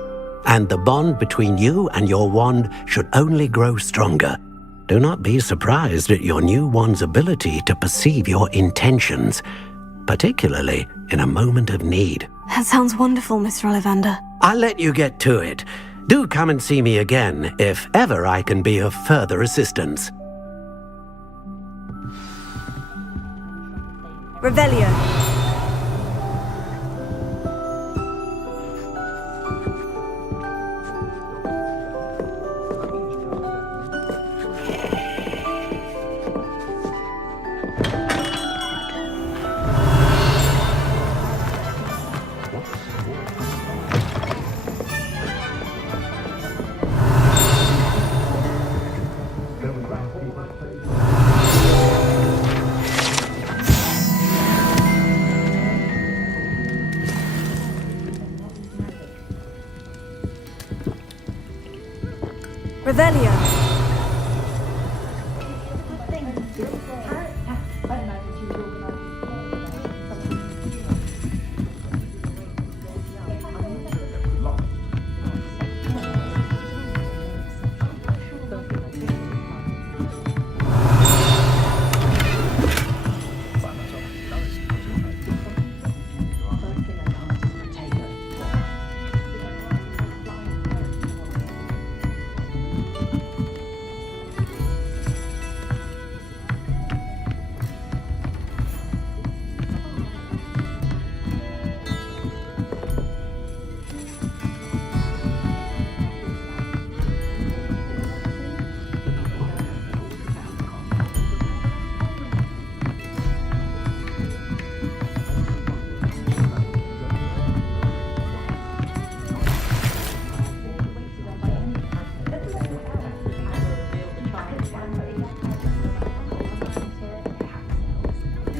And the bond between you and your wand should only grow stronger. Do not be surprised at your new wand's ability to perceive your intentions, particularly in a moment of need. That sounds wonderful, Mr. Ollivander. I'll let you get to it. Do come and see me again if ever I can be of further assistance. Revelio. Revelio.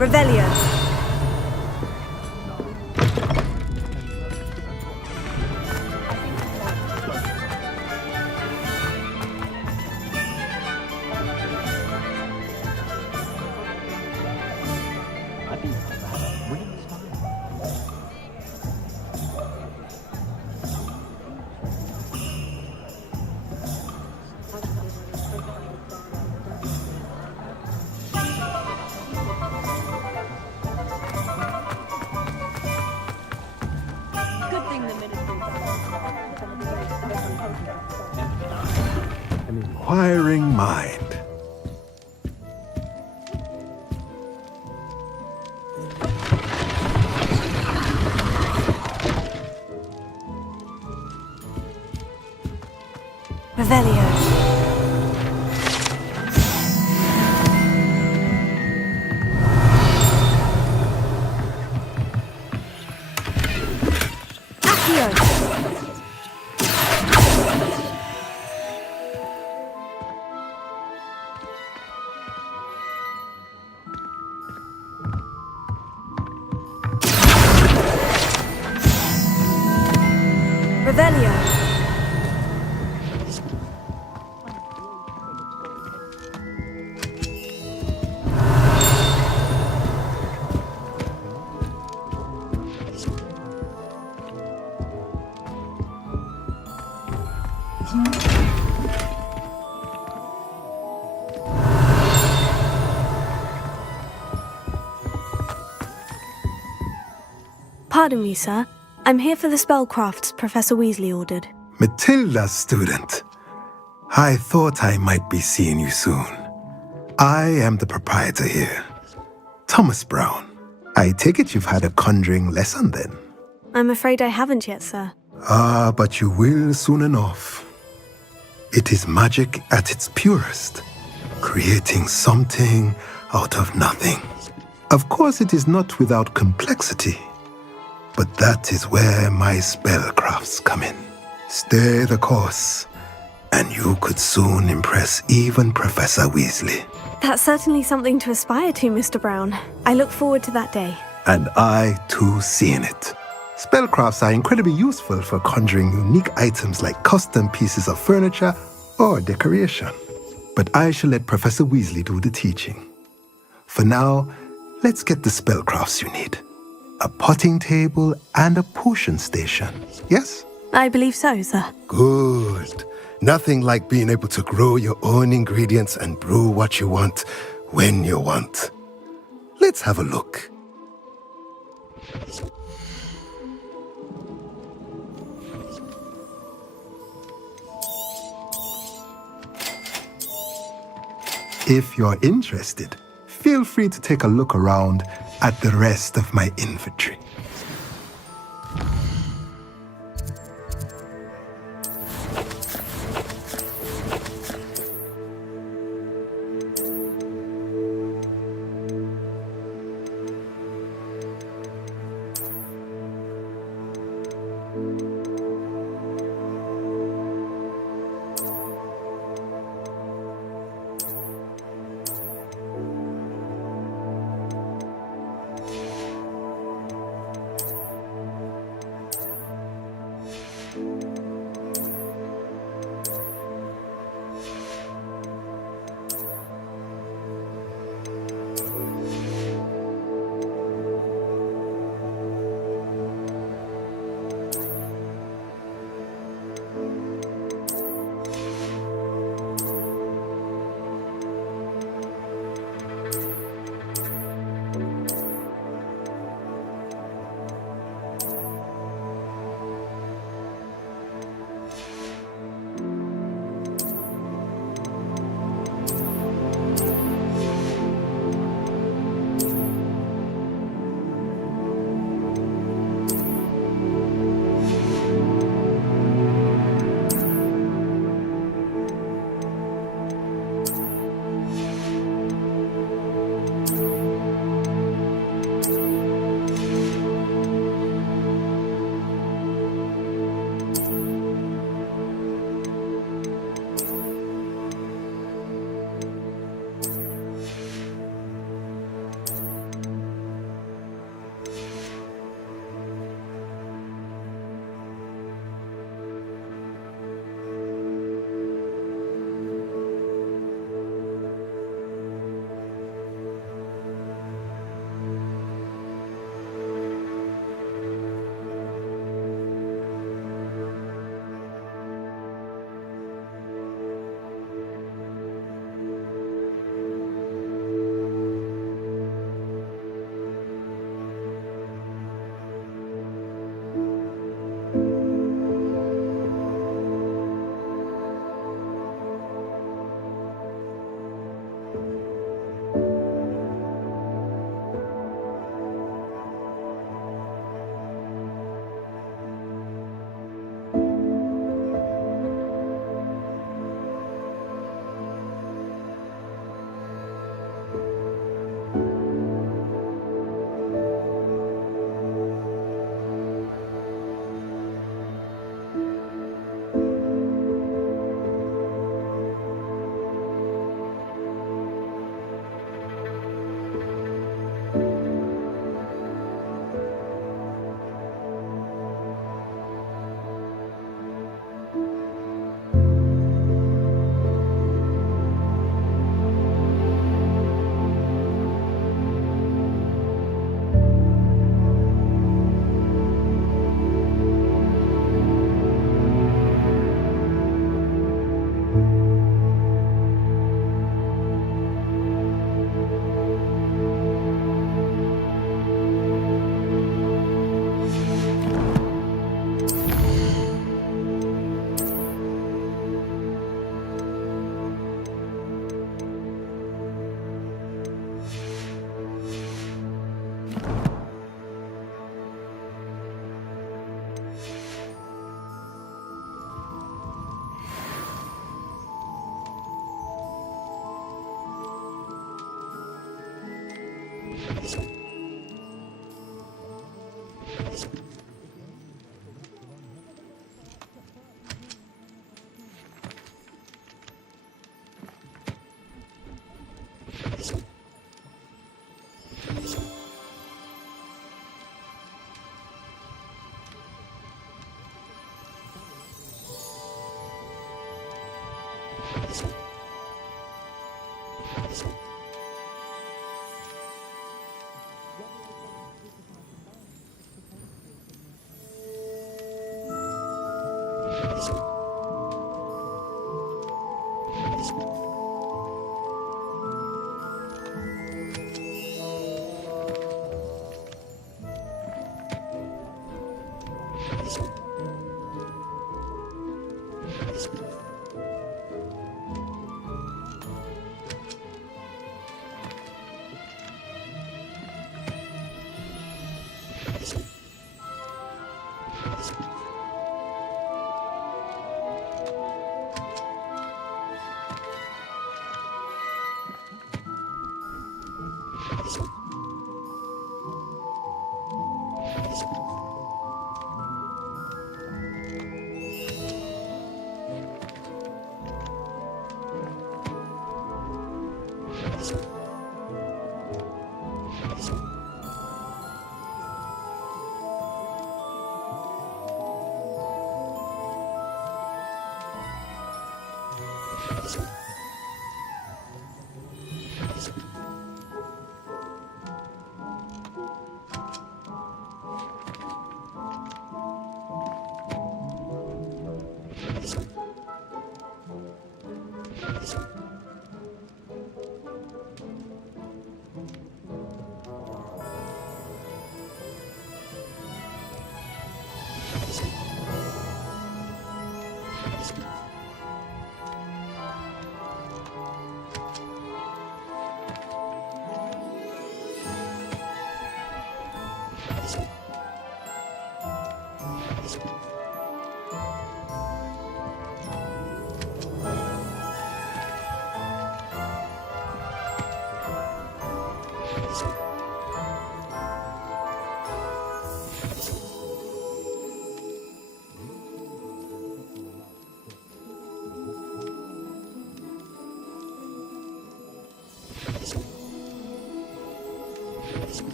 Revelio. Inquiring mind. Revelio. Revelio. Pardon me, sir. I'm here for the spellcrafts Professor Weasley ordered. Matilda's student. I thought I might be seeing you soon. I am the proprietor here, Thomas Brown. I take it you've had a conjuring lesson then? I'm afraid I haven't yet, sir. Ah, but you will soon enough. It is magic at its purest, creating something out of nothing. Of course, it is not without complexity, but that is where my spellcrafts come in. Stay the course, and you could soon impress even Professor Weasley. That's certainly something to aspire to, Mr. Brown. I look forward to that day. And I, too, seeing it. Spellcrafts are incredibly useful for conjuring unique items like custom pieces of furniture or decoration. But I shall let Professor Weasley do the teaching. For now, let's get the spellcrafts you need. A potting table and a potion station, yes? I believe so, sir. Good. Nothing like being able to grow your own ingredients and brew what you want when you want. Let's have a look. If you're interested, feel free to take a look around at the rest of my inventory.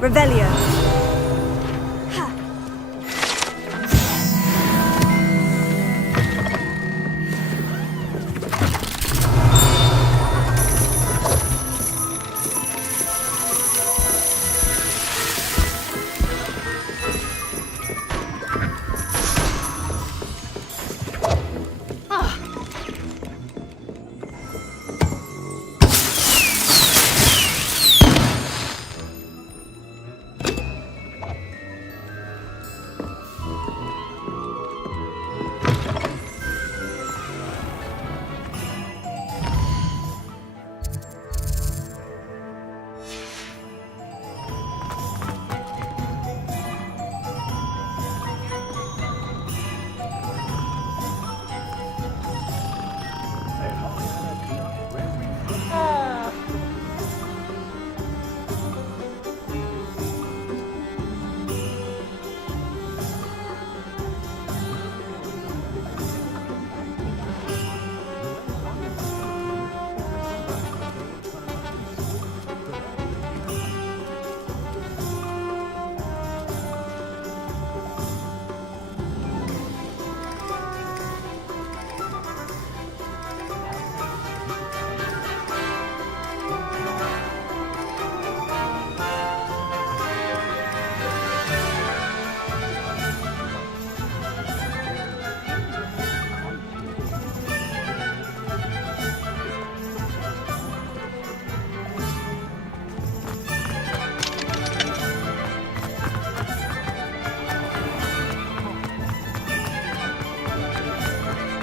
Revelio.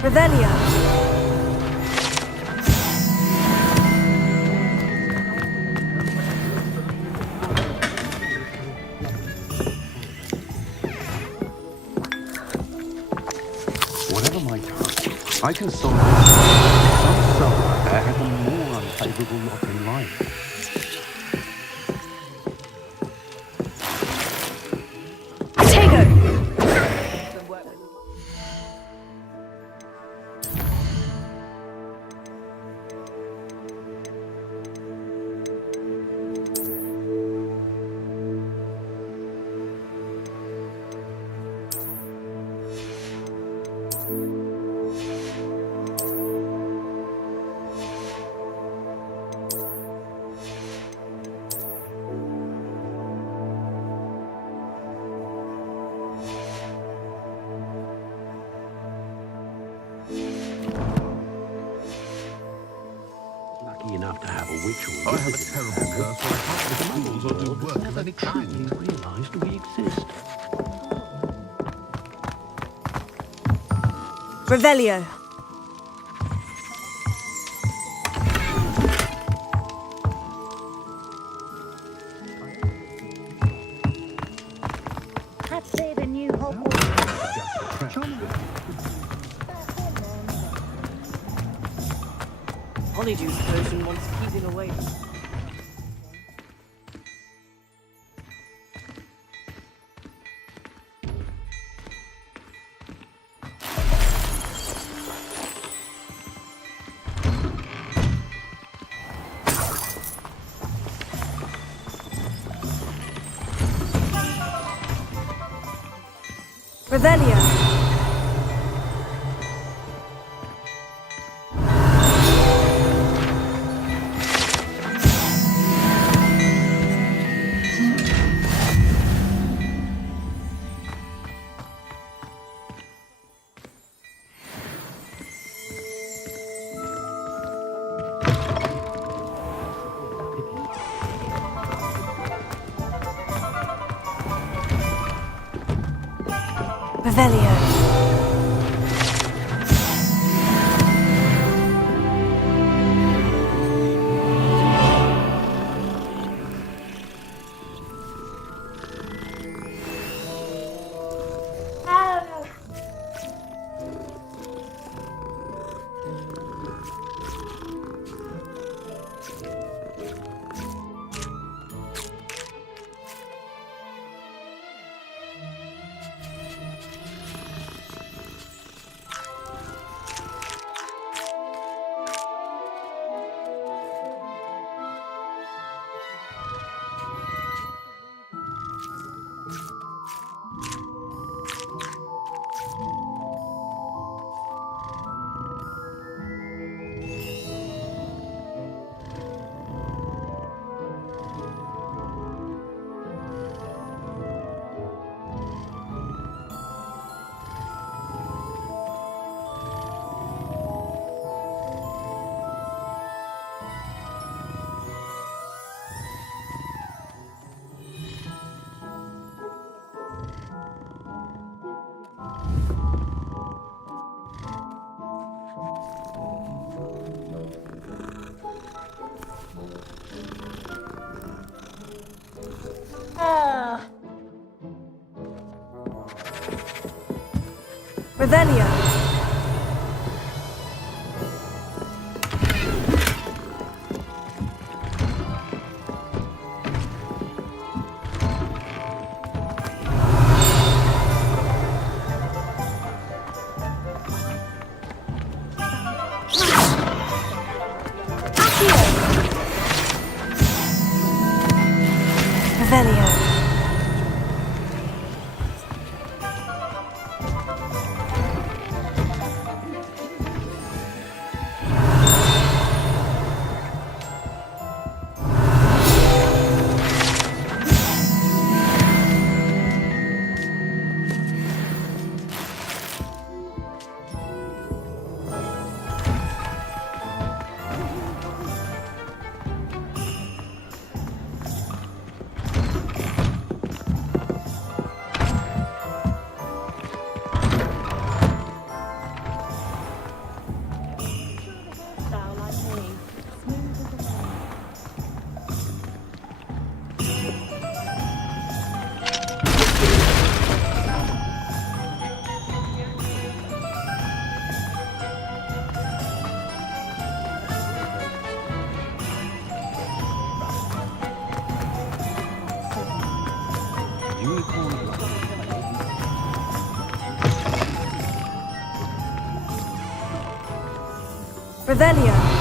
Revelio. Whatever my task, I can solve it. Some soul out there has a more unfavorable lot in life. Enough to have a witch or I have a terrible curse where half the schools or do work of any kind. realized we exist. Revelio. I'd say the new Hogwarts. Honeydew potion wants keeping away. Revelio. Revelio. Revelio. Revelio. Revelio.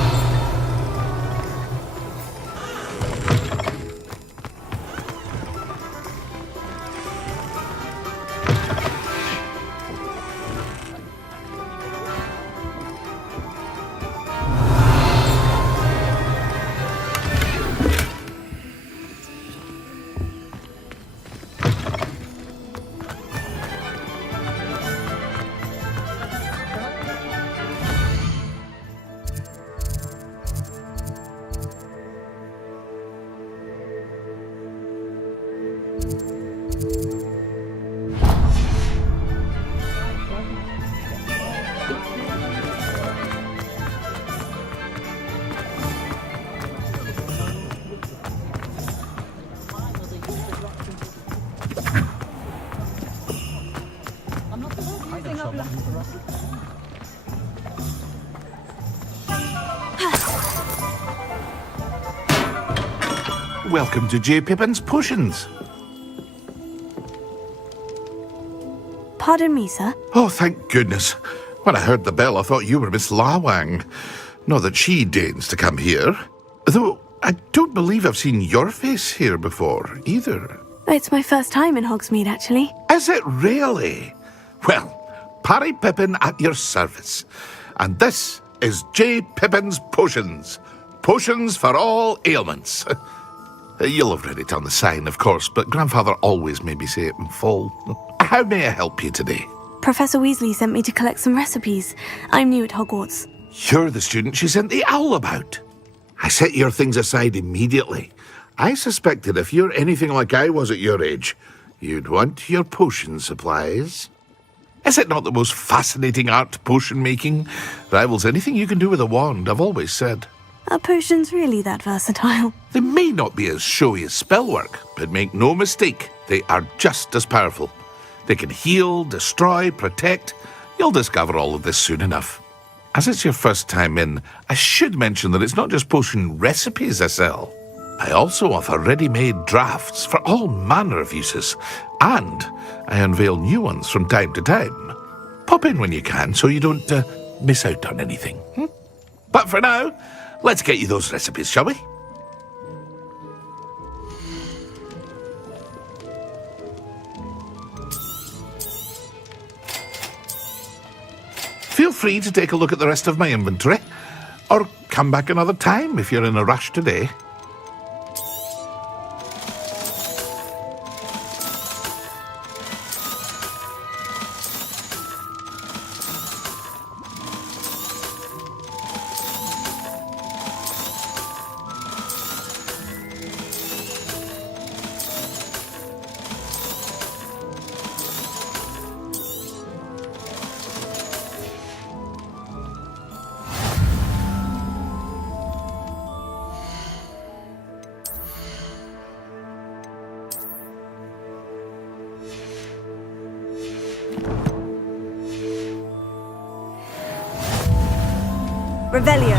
Welcome to J. Pippin's Potions. Pardon me, sir. Oh, thank goodness. When I heard the bell, I thought you were Miss Lawang. Not that she deigns to come here. Though I don't believe I've seen your face here before, either. It's my first time in Hogsmeade, actually. Is it really? Well, Parry Pippin at your service. And this is J. Pippin's Potions. Potions for all ailments. You'll have read it on the sign, of course, but Grandfather always made me say it in full. How may I help you today? Professor Weasley sent me to collect some recipes. I'm new at Hogwarts. You're the student she sent the owl about. I set your things aside immediately. I suspected if you're anything like I was at your age, you'd want your potion supplies. Is it not the most fascinating art, potion making? Rivals anything you can do with a wand, I've always said. Are potions really that versatile? They may not be as showy as spellwork, but make no mistake, they are just as powerful. They can heal, destroy, protect. You'll discover all of this soon enough. As it's your first time in, I should mention that it's not just potion recipes I sell. I also offer ready-made drafts for all manner of uses, and I unveil new ones from time to time. Pop in when you can so you don't miss out on anything. But for now, let's get you those recipes, shall we? Feel free to take a look at the rest of my inventory, or come back another time if you're in a rush today. Revelio.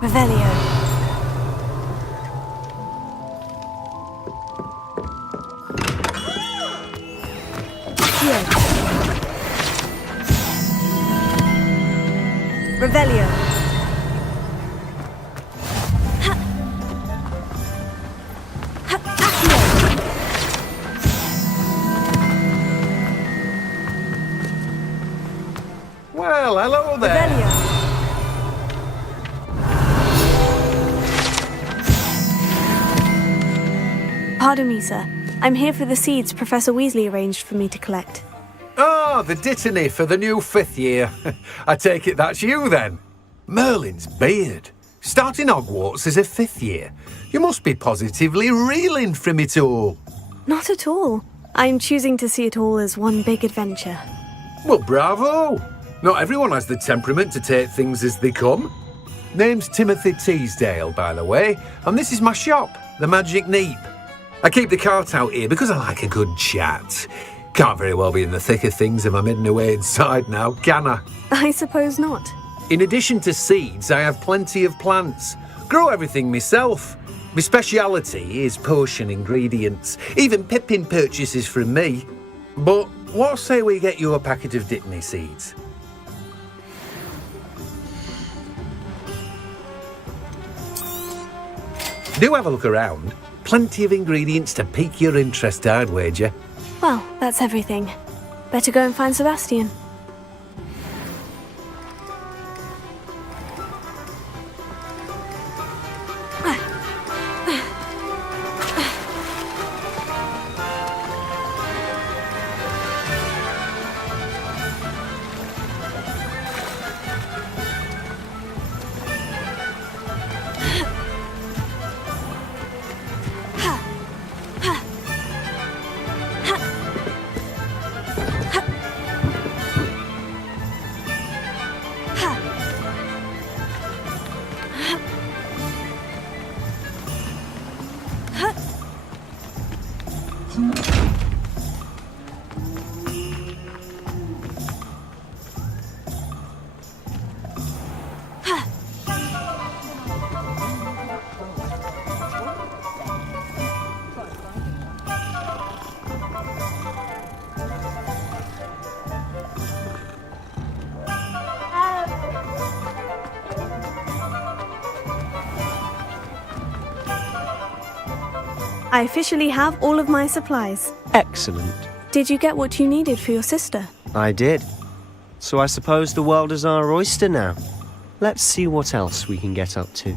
Revelio. Revelio. Well, hello there. Revelio. Pardon me, sir. I'm here for the seeds Professor Weasley arranged for me to collect. Ah, the dittany for the new 5th year. I take it that's you then. Merlin's beard. Starting Hogwarts as a 5th year. You must be positively reeling from it all. Not at all. I'm choosing to see it all as one big adventure. Well, bravo. Not everyone has the temperament to take things as they come. Name's Timothy Teasdale, by the way, and this is my shop, the Magic Neep. I keep the cart out here because I like a good chat. Can't very well be in the thick of things if I'm hidden away inside now, can I? I suppose not. In addition to seeds, I have plenty of plants. Grow everything myself. My speciality is potion ingredients. Even Pippin purchases from me. But what say we get you a packet of Dittany seeds? Do have a look around. Plenty of ingredients to pique your interest, I'd wager. Well, that's everything. Better go and find Sebastian. I officially have all of my supplies. Excellent. Did you get what you needed for your sister? I did. So I suppose the world is our oyster now. Let's see what else we can get up to.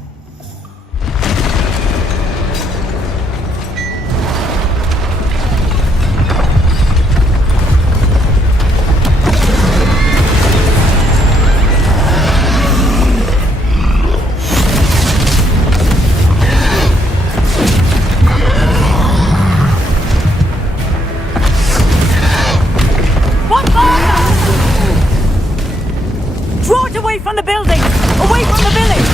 Draw it away from the building! Away from the village!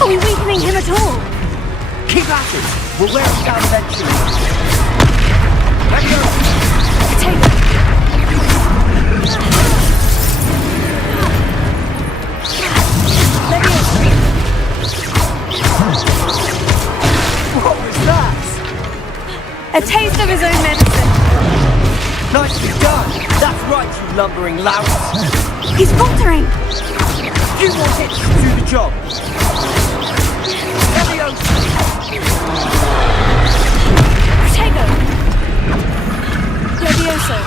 Are we weakening him at all? Keep at it! We'll wear it down eventually. Take it! What was that? A taste of his own medicine. Nicely done! That's right, you lumbering lout! He's faltering! You want it to do the job! Protego! Levioso!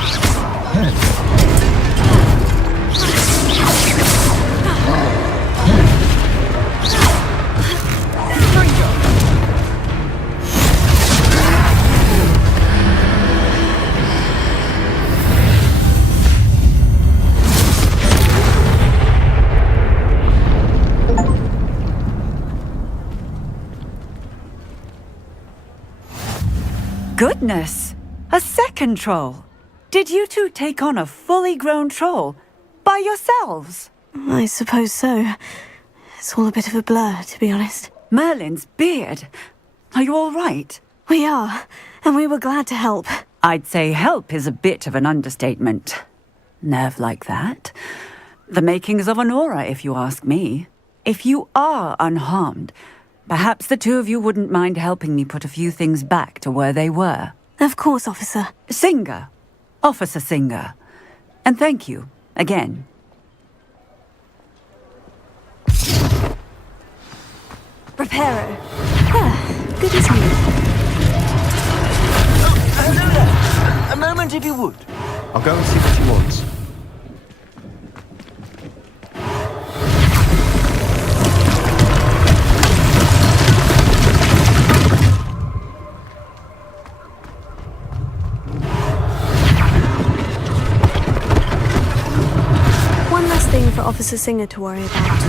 goodness! A second troll! Did you two take on a fully grown troll? By yourselves? I suppose so. It's all a bit of a blur, to be honest. Merlin's beard. Are you all right? We are, and we were glad to help. I'd say help is a bit of an understatement. Nerve like that. The makings of an aura, if you ask me. If you are unharmed, perhaps the two of you wouldn't mind helping me put a few things back to where they were. Of course, officer. Singer. Officer Singer. And thank you, again. Reparo. Ah, good as new. Hello there. A moment, if you would. I'll go and see what he wants. One last thing for Officer Singer to worry about.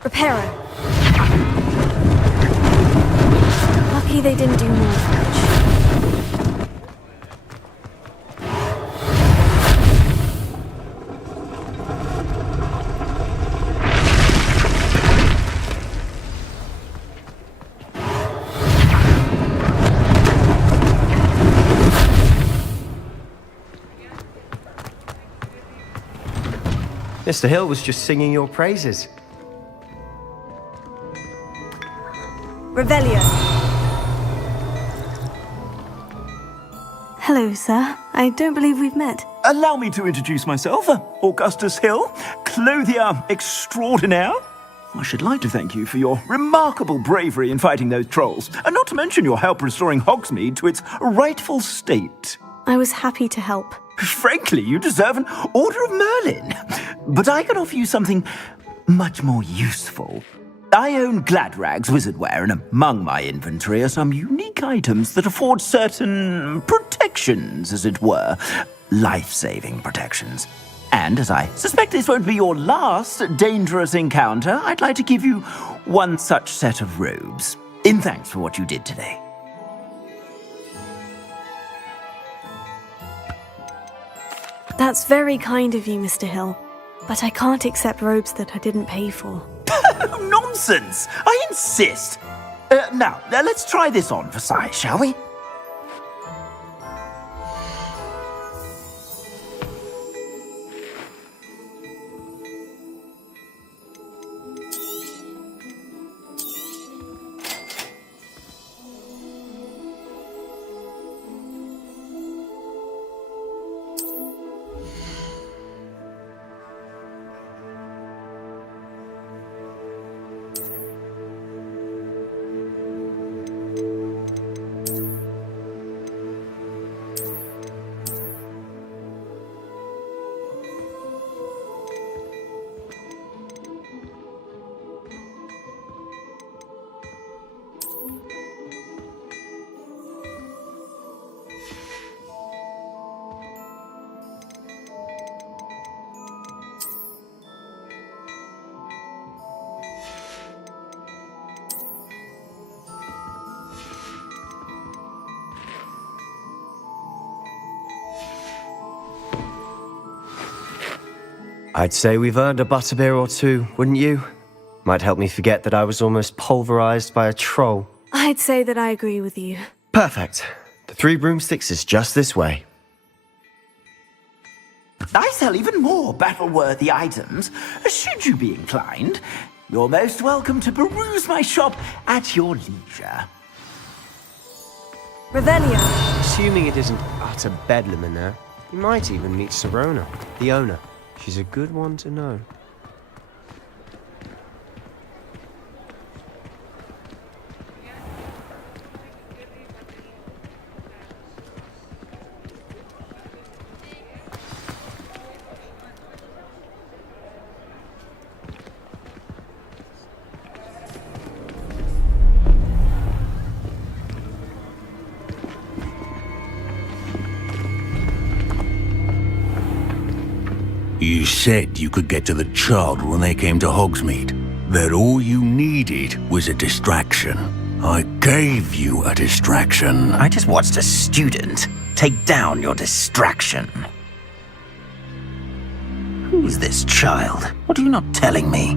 Reparo. Lucky they didn't do more damage. Mr. Hill was just singing your praises. Revelio. Hello, sir. I don't believe we've met. Allow me to introduce myself, Augustus Hill, clothier extraordinaire. I should like to thank you for your remarkable bravery in fighting those trolls, and not to mention your help restoring Hogsmeade to its rightful state. I was happy to help. Frankly, you deserve an Order of Merlin. But I can offer you something much more useful. I own Gladrag's wizardware, and among my inventory are some unique items that afford certain protections, as it were. Life-saving protections. And as I suspect this won't be your last dangerous encounter, I'd like to give you one such set of robes, in thanks for what you did today. That's very kind of you, Mr. Hill. But I can't accept robes that I didn't pay for. Nonsense! I insist! Now, let's try this on for size, shall we? I'd say we've earned a butterbeer or two, wouldn't you? Might help me forget that I was almost pulverized by a troll. I'd say that I agree with you. Perfect. The 3 broomsticks is just this way. I sell even more battle-worthy items. Should you be inclined, you're most welcome to peruse my shop at your leisure. Revelio. Assuming it isn't utter bedlam in there, you might even meet Serona, the owner. She's a good one to know. You said you could get to the child when they came to Hogsmeade. That all you needed was a distraction. I gave you a distraction. I just watched a student take down your distraction. Who's this child? What are you not telling me?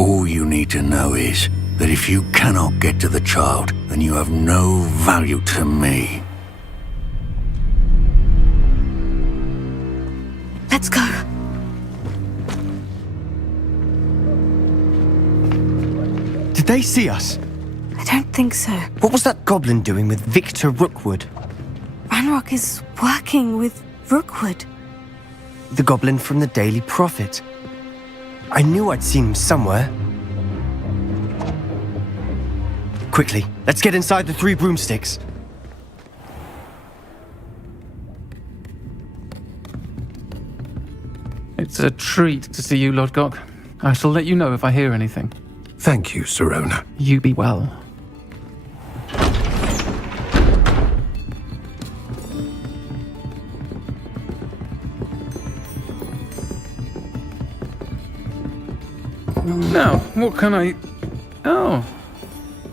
All you need to know is that if you cannot get to the child, then you have no value to me. Let's go. Did they see us? I don't think so. What was that goblin doing with Victor Rookwood? Ranrock is working with Rookwood. The goblin from the Daily Prophet. I knew I'd seen him somewhere. Quickly, let's get inside the 3 broomsticks. It's a treat to see you, Lodgok. I shall let you know if I hear anything. Thank you, Sirona. You be well. Now, what can I... Oh,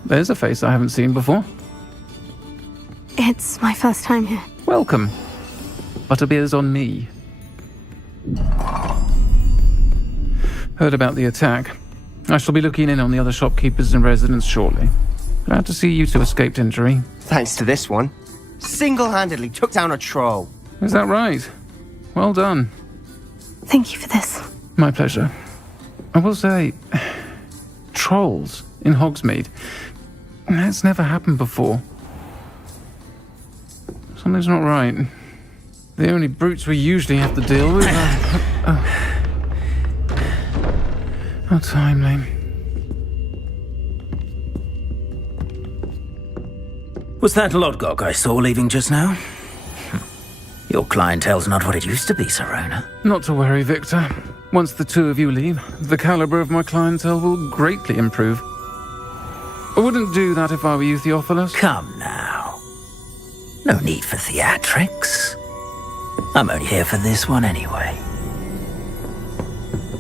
there's a face I haven't seen before. It's my first time here. Welcome. Butterbeer's on me. Heard about the attack. I shall be looking in on the other shopkeepers and residents shortly. Glad to see you two escaped injury. Thanks to this one. Single-handedly took down a troll. Is that right? Well done. Thank you for this. My pleasure. I will say, trolls in Hogsmeade. That's never happened before. Something's not right. The only brutes we usually have to deal with are... How timely. Was that Lodgok I saw leaving just now? Your clientele's not what it used to be, Sirona. Not to worry, Victor. Once the two of you leave, the caliber of my clientele will greatly improve. I wouldn't do that if I were you, Theophilus. Come now. No need for theatrics. I'm only here for this one anyway.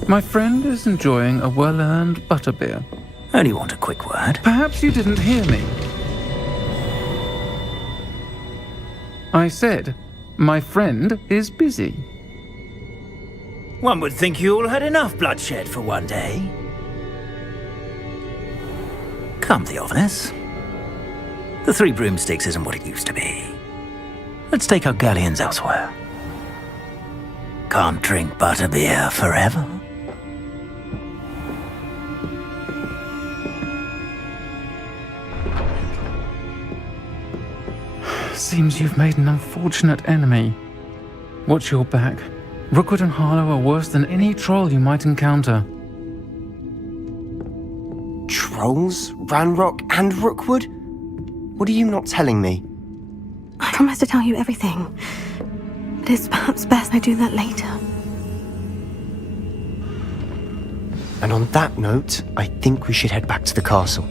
My friend is enjoying a well-earned butterbeer. Only want a quick word. Perhaps you didn't hear me. I said, my friend is busy. One would think you all had enough bloodshed for one day. Come, Theophilus. The 3 broomsticks isn't what it used to be. Let's take our galleons elsewhere. Can't drink butterbeer forever. Seems you've made an unfortunate enemy. Watch your back. Rookwood and Harlow are worse than any troll you might encounter. Trolls? Ranrock and Rookwood? What are you not telling me? I promise to tell you everything. But it's perhaps best I do that later. And on that note, I think we should head back to the castle.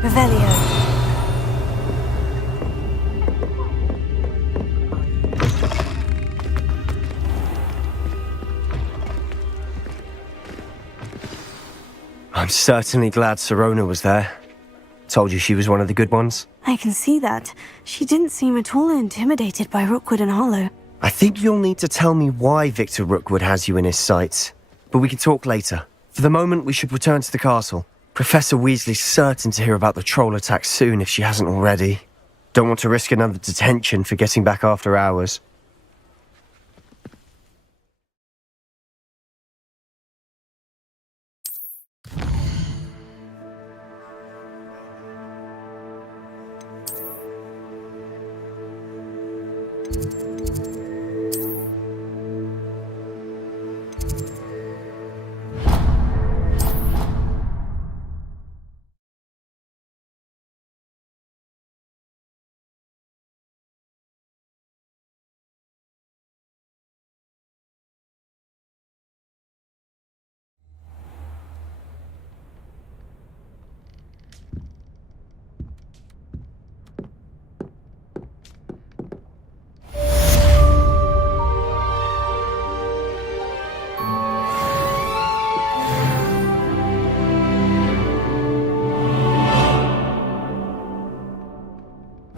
Revelio. I'm certainly glad Sirona was there. Told you she was one of the good ones. I can see that. She didn't seem at all intimidated by Rookwood and Harlow. I think you'll need to tell me why Victor Rookwood has you in his sights. But we can talk later. For the moment, we should return to the castle. Professor Weasley's certain to hear about the troll attack soon if she hasn't already. Don't want to risk another detention for getting back after hours.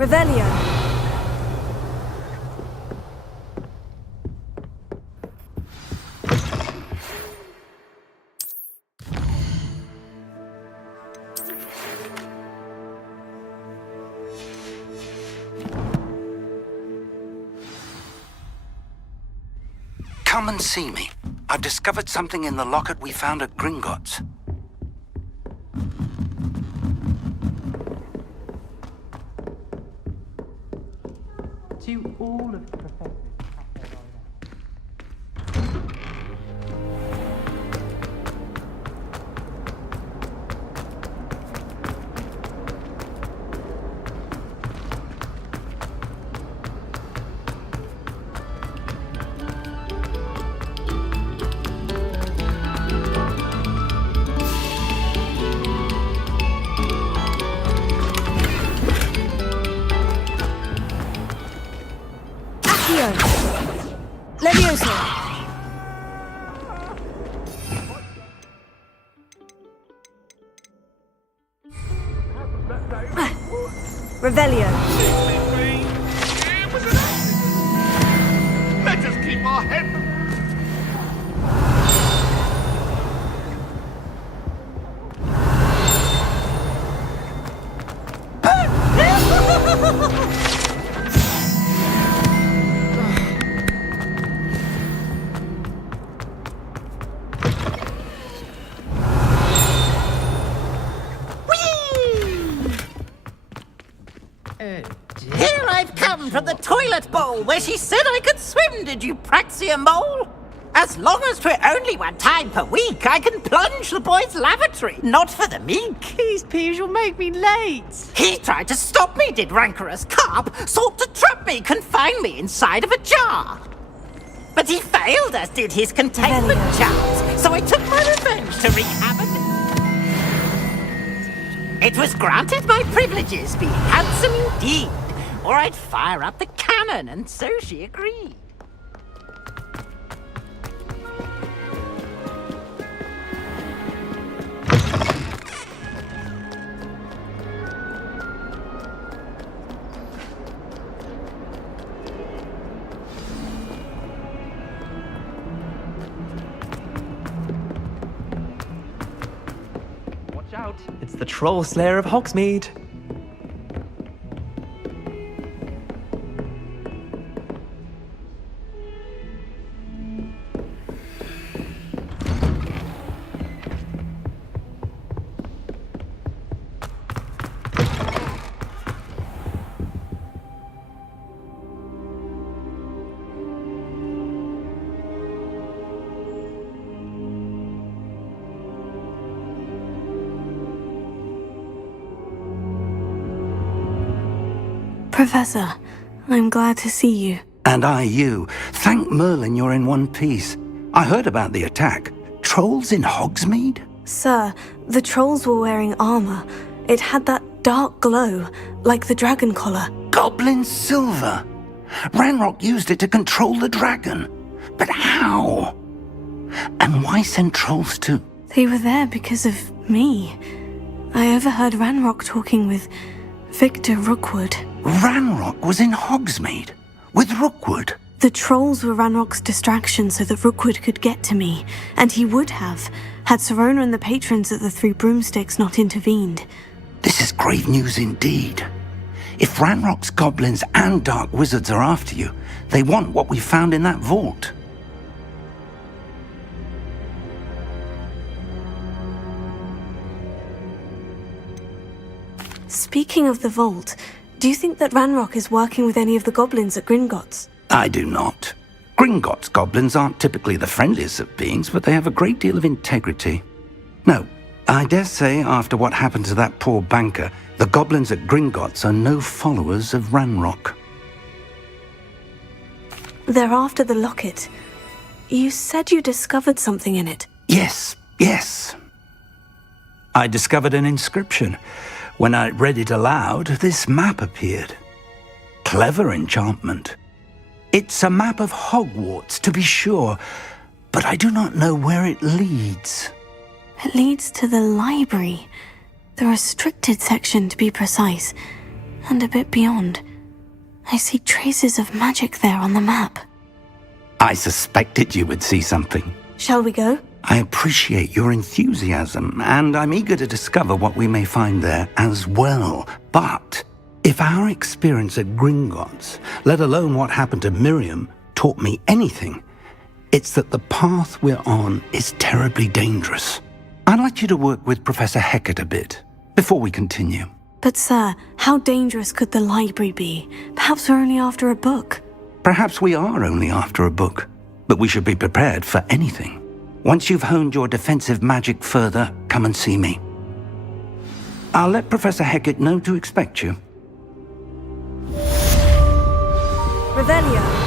Revelio. Come and see me. I've discovered something in the locket we found at Gringotts. To all of the professors at their Levioso. Revelio. Let us keep our head. Here I've come from the toilet bowl where she said I could swim, did you praxia mole? As long as 'twere only one time per week, I can plunge the boy's lavatory, not for the meek. Please, Peeves, you'll make me late. He tried to stop me, did rancorous carp, sought to trap me, confine me inside of a jar. But he failed, as did his containment charms, so I took my revenge to wreak havoc. It was granted my privileges, being handsome indeed, or I'd fire up the cannon, and so she agreed. Watch out, it's the Troll Slayer of Hogsmeade. Professor, I'm glad to see you. And I you. Thank Merlin you're in one piece. I heard about the attack. Trolls in Hogsmeade? Sir, the trolls were wearing armor. It had that dark glow, like the dragon collar. Goblin silver! Ranrock used it to control the dragon. But how? And why send trolls too? They were there because of me. I overheard Ranrock talking with Victor Rookwood. Ranrock was in Hogsmeade? With Rookwood? The trolls were Ranrock's distraction so that Rookwood could get to me, and he would have, had Serona and the patrons at the Three Broomsticks not intervened. This is grave news indeed. If Ranrock's goblins and dark wizards are after you, they want what we found in that vault. Speaking of the vault, do you think that Ranrock is working with any of the goblins at Gringotts? I do not. Gringotts goblins aren't typically the friendliest of beings, but they have a great deal of integrity. No, I dare say after what happened to that poor banker, the goblins at Gringotts are no followers of Ranrock. They're after the locket. You said you discovered something in it. Yes. I discovered an inscription. When I read it aloud, this map appeared. Clever enchantment. It's a map of Hogwarts, to be sure, but I do not know where it leads. It leads to the library. The restricted section, to be precise. And a bit beyond. I see traces of magic there on the map. I suspected you would see something. Shall we go? I appreciate your enthusiasm, and I'm eager to discover what we may find there as well. But if our experience at Gringotts, let alone what happened to Miriam, taught me anything, it's that the path we're on is terribly dangerous. I'd like you to work with Professor Hecat a bit before we continue. But sir, how dangerous could the library be? Perhaps we're only after a book. Perhaps we are only after a book, but we should be prepared for anything. Once you've honed your defensive magic further, come and see me. I'll let Professor Hecat know to expect you. Revelio.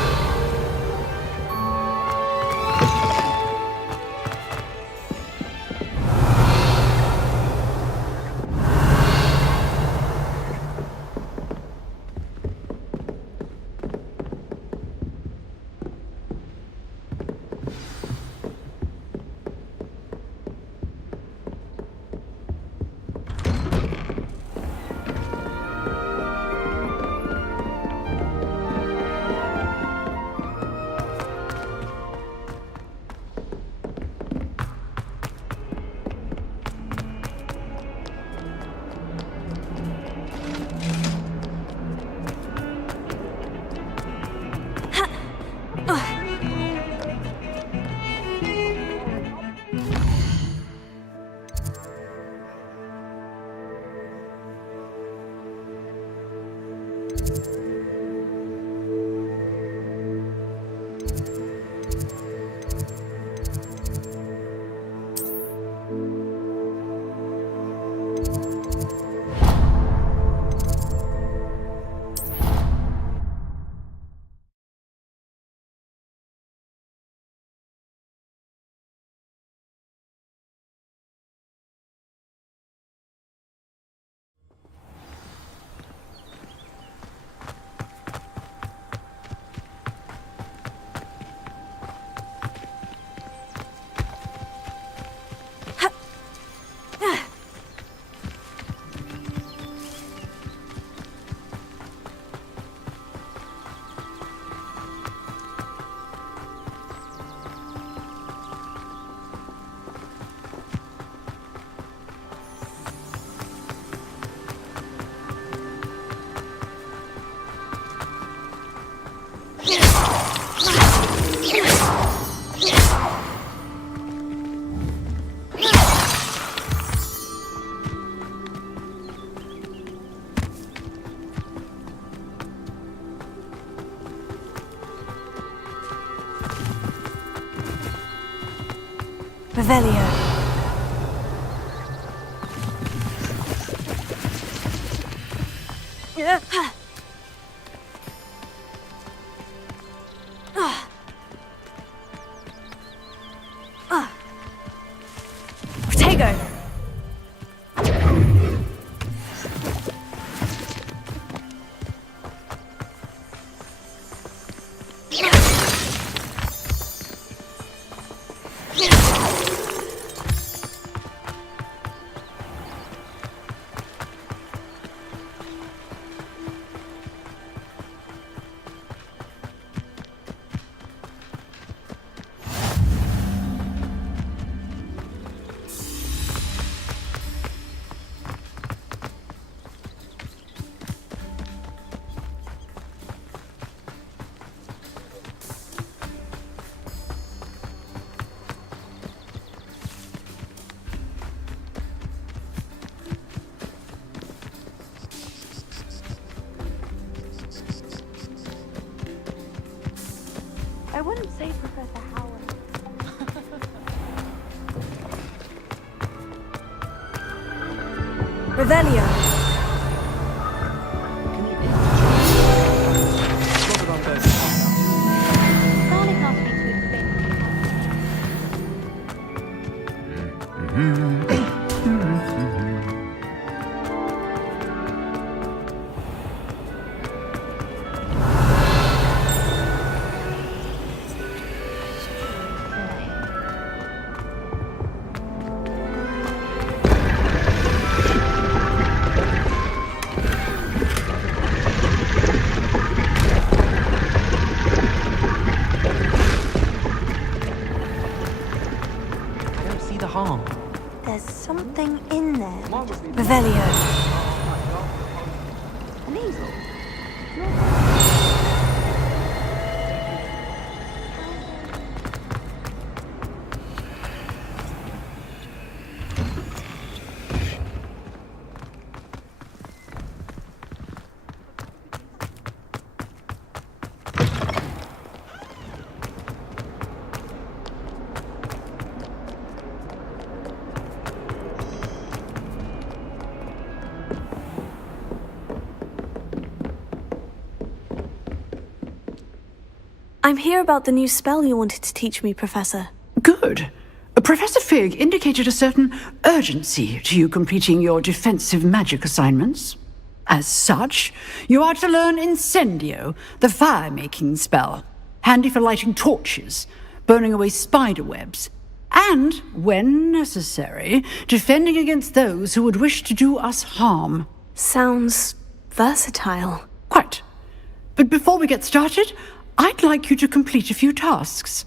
Revelio. Protego. I wouldn't say Professor Howard. Revelio. Garlic asked me to explain. I'm here about the new spell you wanted to teach me, Professor. Good. Professor Fig indicated a certain urgency to you completing your defensive magic assignments. As such, you are to learn Incendio, the fire-making spell, handy for lighting torches, burning away spider webs, and, when necessary, defending against those who would wish to do us harm. Sounds versatile. Quite. But before we get started, I'd like you to complete a few tasks.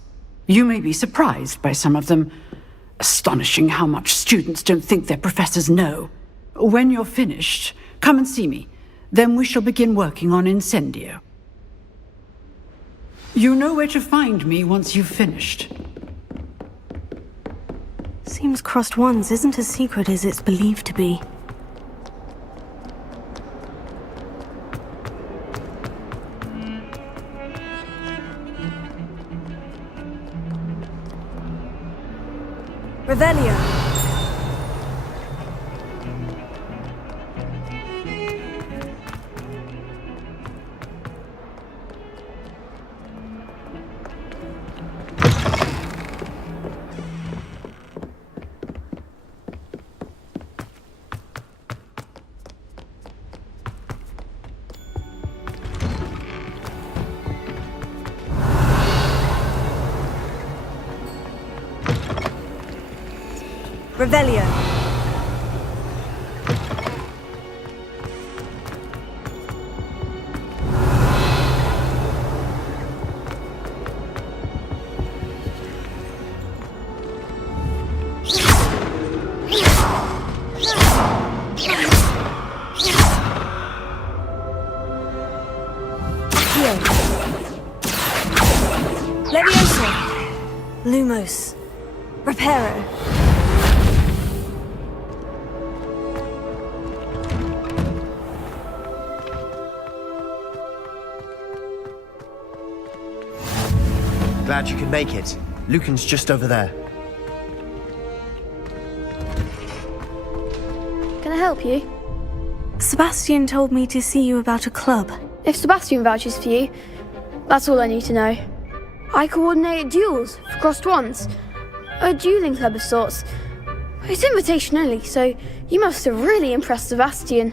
You may be surprised by some of them. Astonishing how much students don't think their professors know. When you're finished, come and see me. Then we shall begin working on Incendio. You know where to find me once you've finished. Seems crossed wands isn't as secret as it's believed to be. Revelio. Revelio. Leviosa. Lumos. Reparo. Glad you could make it. Lucan's just over there. Can I help you? Sebastian told me to see you about a club. If Sebastian vouches for you, that's all I need to know. I coordinate duels for crossed wands. A dueling club of sorts. It's invitation only, so you must have really impressed Sebastian.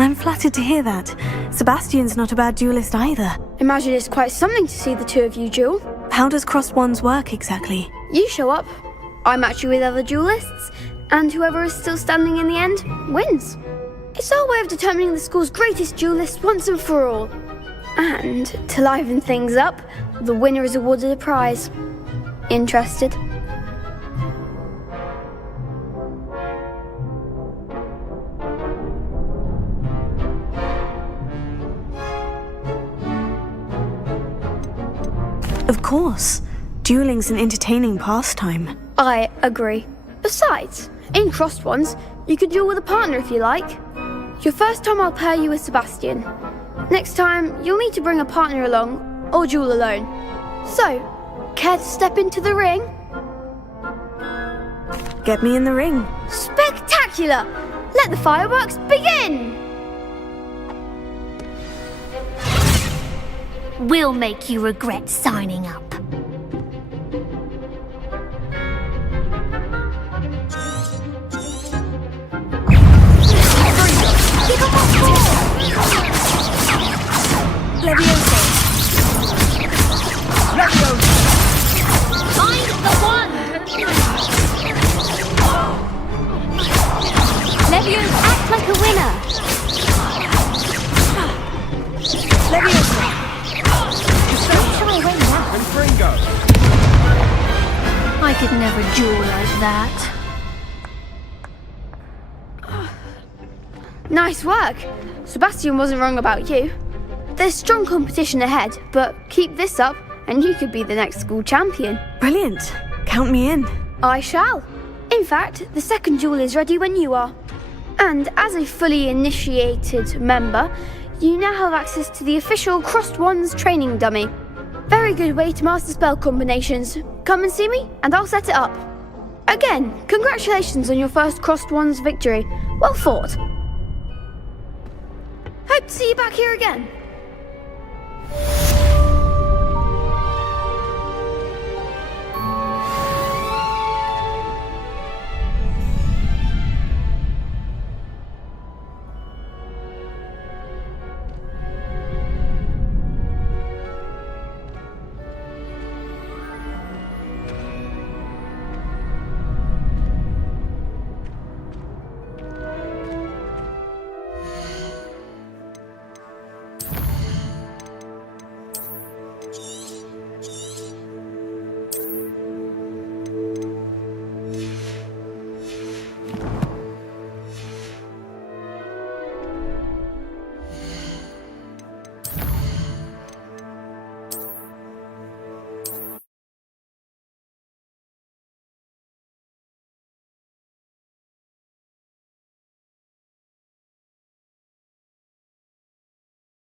I'm flattered to hear that. Sebastian's not a bad duelist either. Imagine it's quite something to see the two of you duel. How does crossed wands work exactly? You show up, I match you with other duelists, and whoever is still standing in the end wins. It's our way of determining the school's greatest duelist once and for all. And to liven things up, the winner is awarded a prize. Interested? Of course. Dueling's an entertaining pastime. I agree. Besides, in crossed ones, you could duel with a partner if you like. Your first time I'll pair you with Sebastian. Next time, you'll need to bring a partner along, or duel alone. So, care to step into the ring? Get me in the ring. Spectacular! Let the fireworks begin! We'll make you regret signing up. Leviosa. Find the one! Leviosa, act like a winner! Leviosa. I could never duel like that. Nice work. Sebastian wasn't wrong about you. There's strong competition ahead, but keep this up and you could be the next school champion. Brilliant. Count me in. I shall. In fact, the second duel is ready when you are. And as a fully initiated member, you now have access to the official Crossed Wands training dummy. Very good way to master spell combinations. Come and see me, and I'll set it up. Again, congratulations on your first Crossed Wands victory. Well fought. Hope to see you back here again.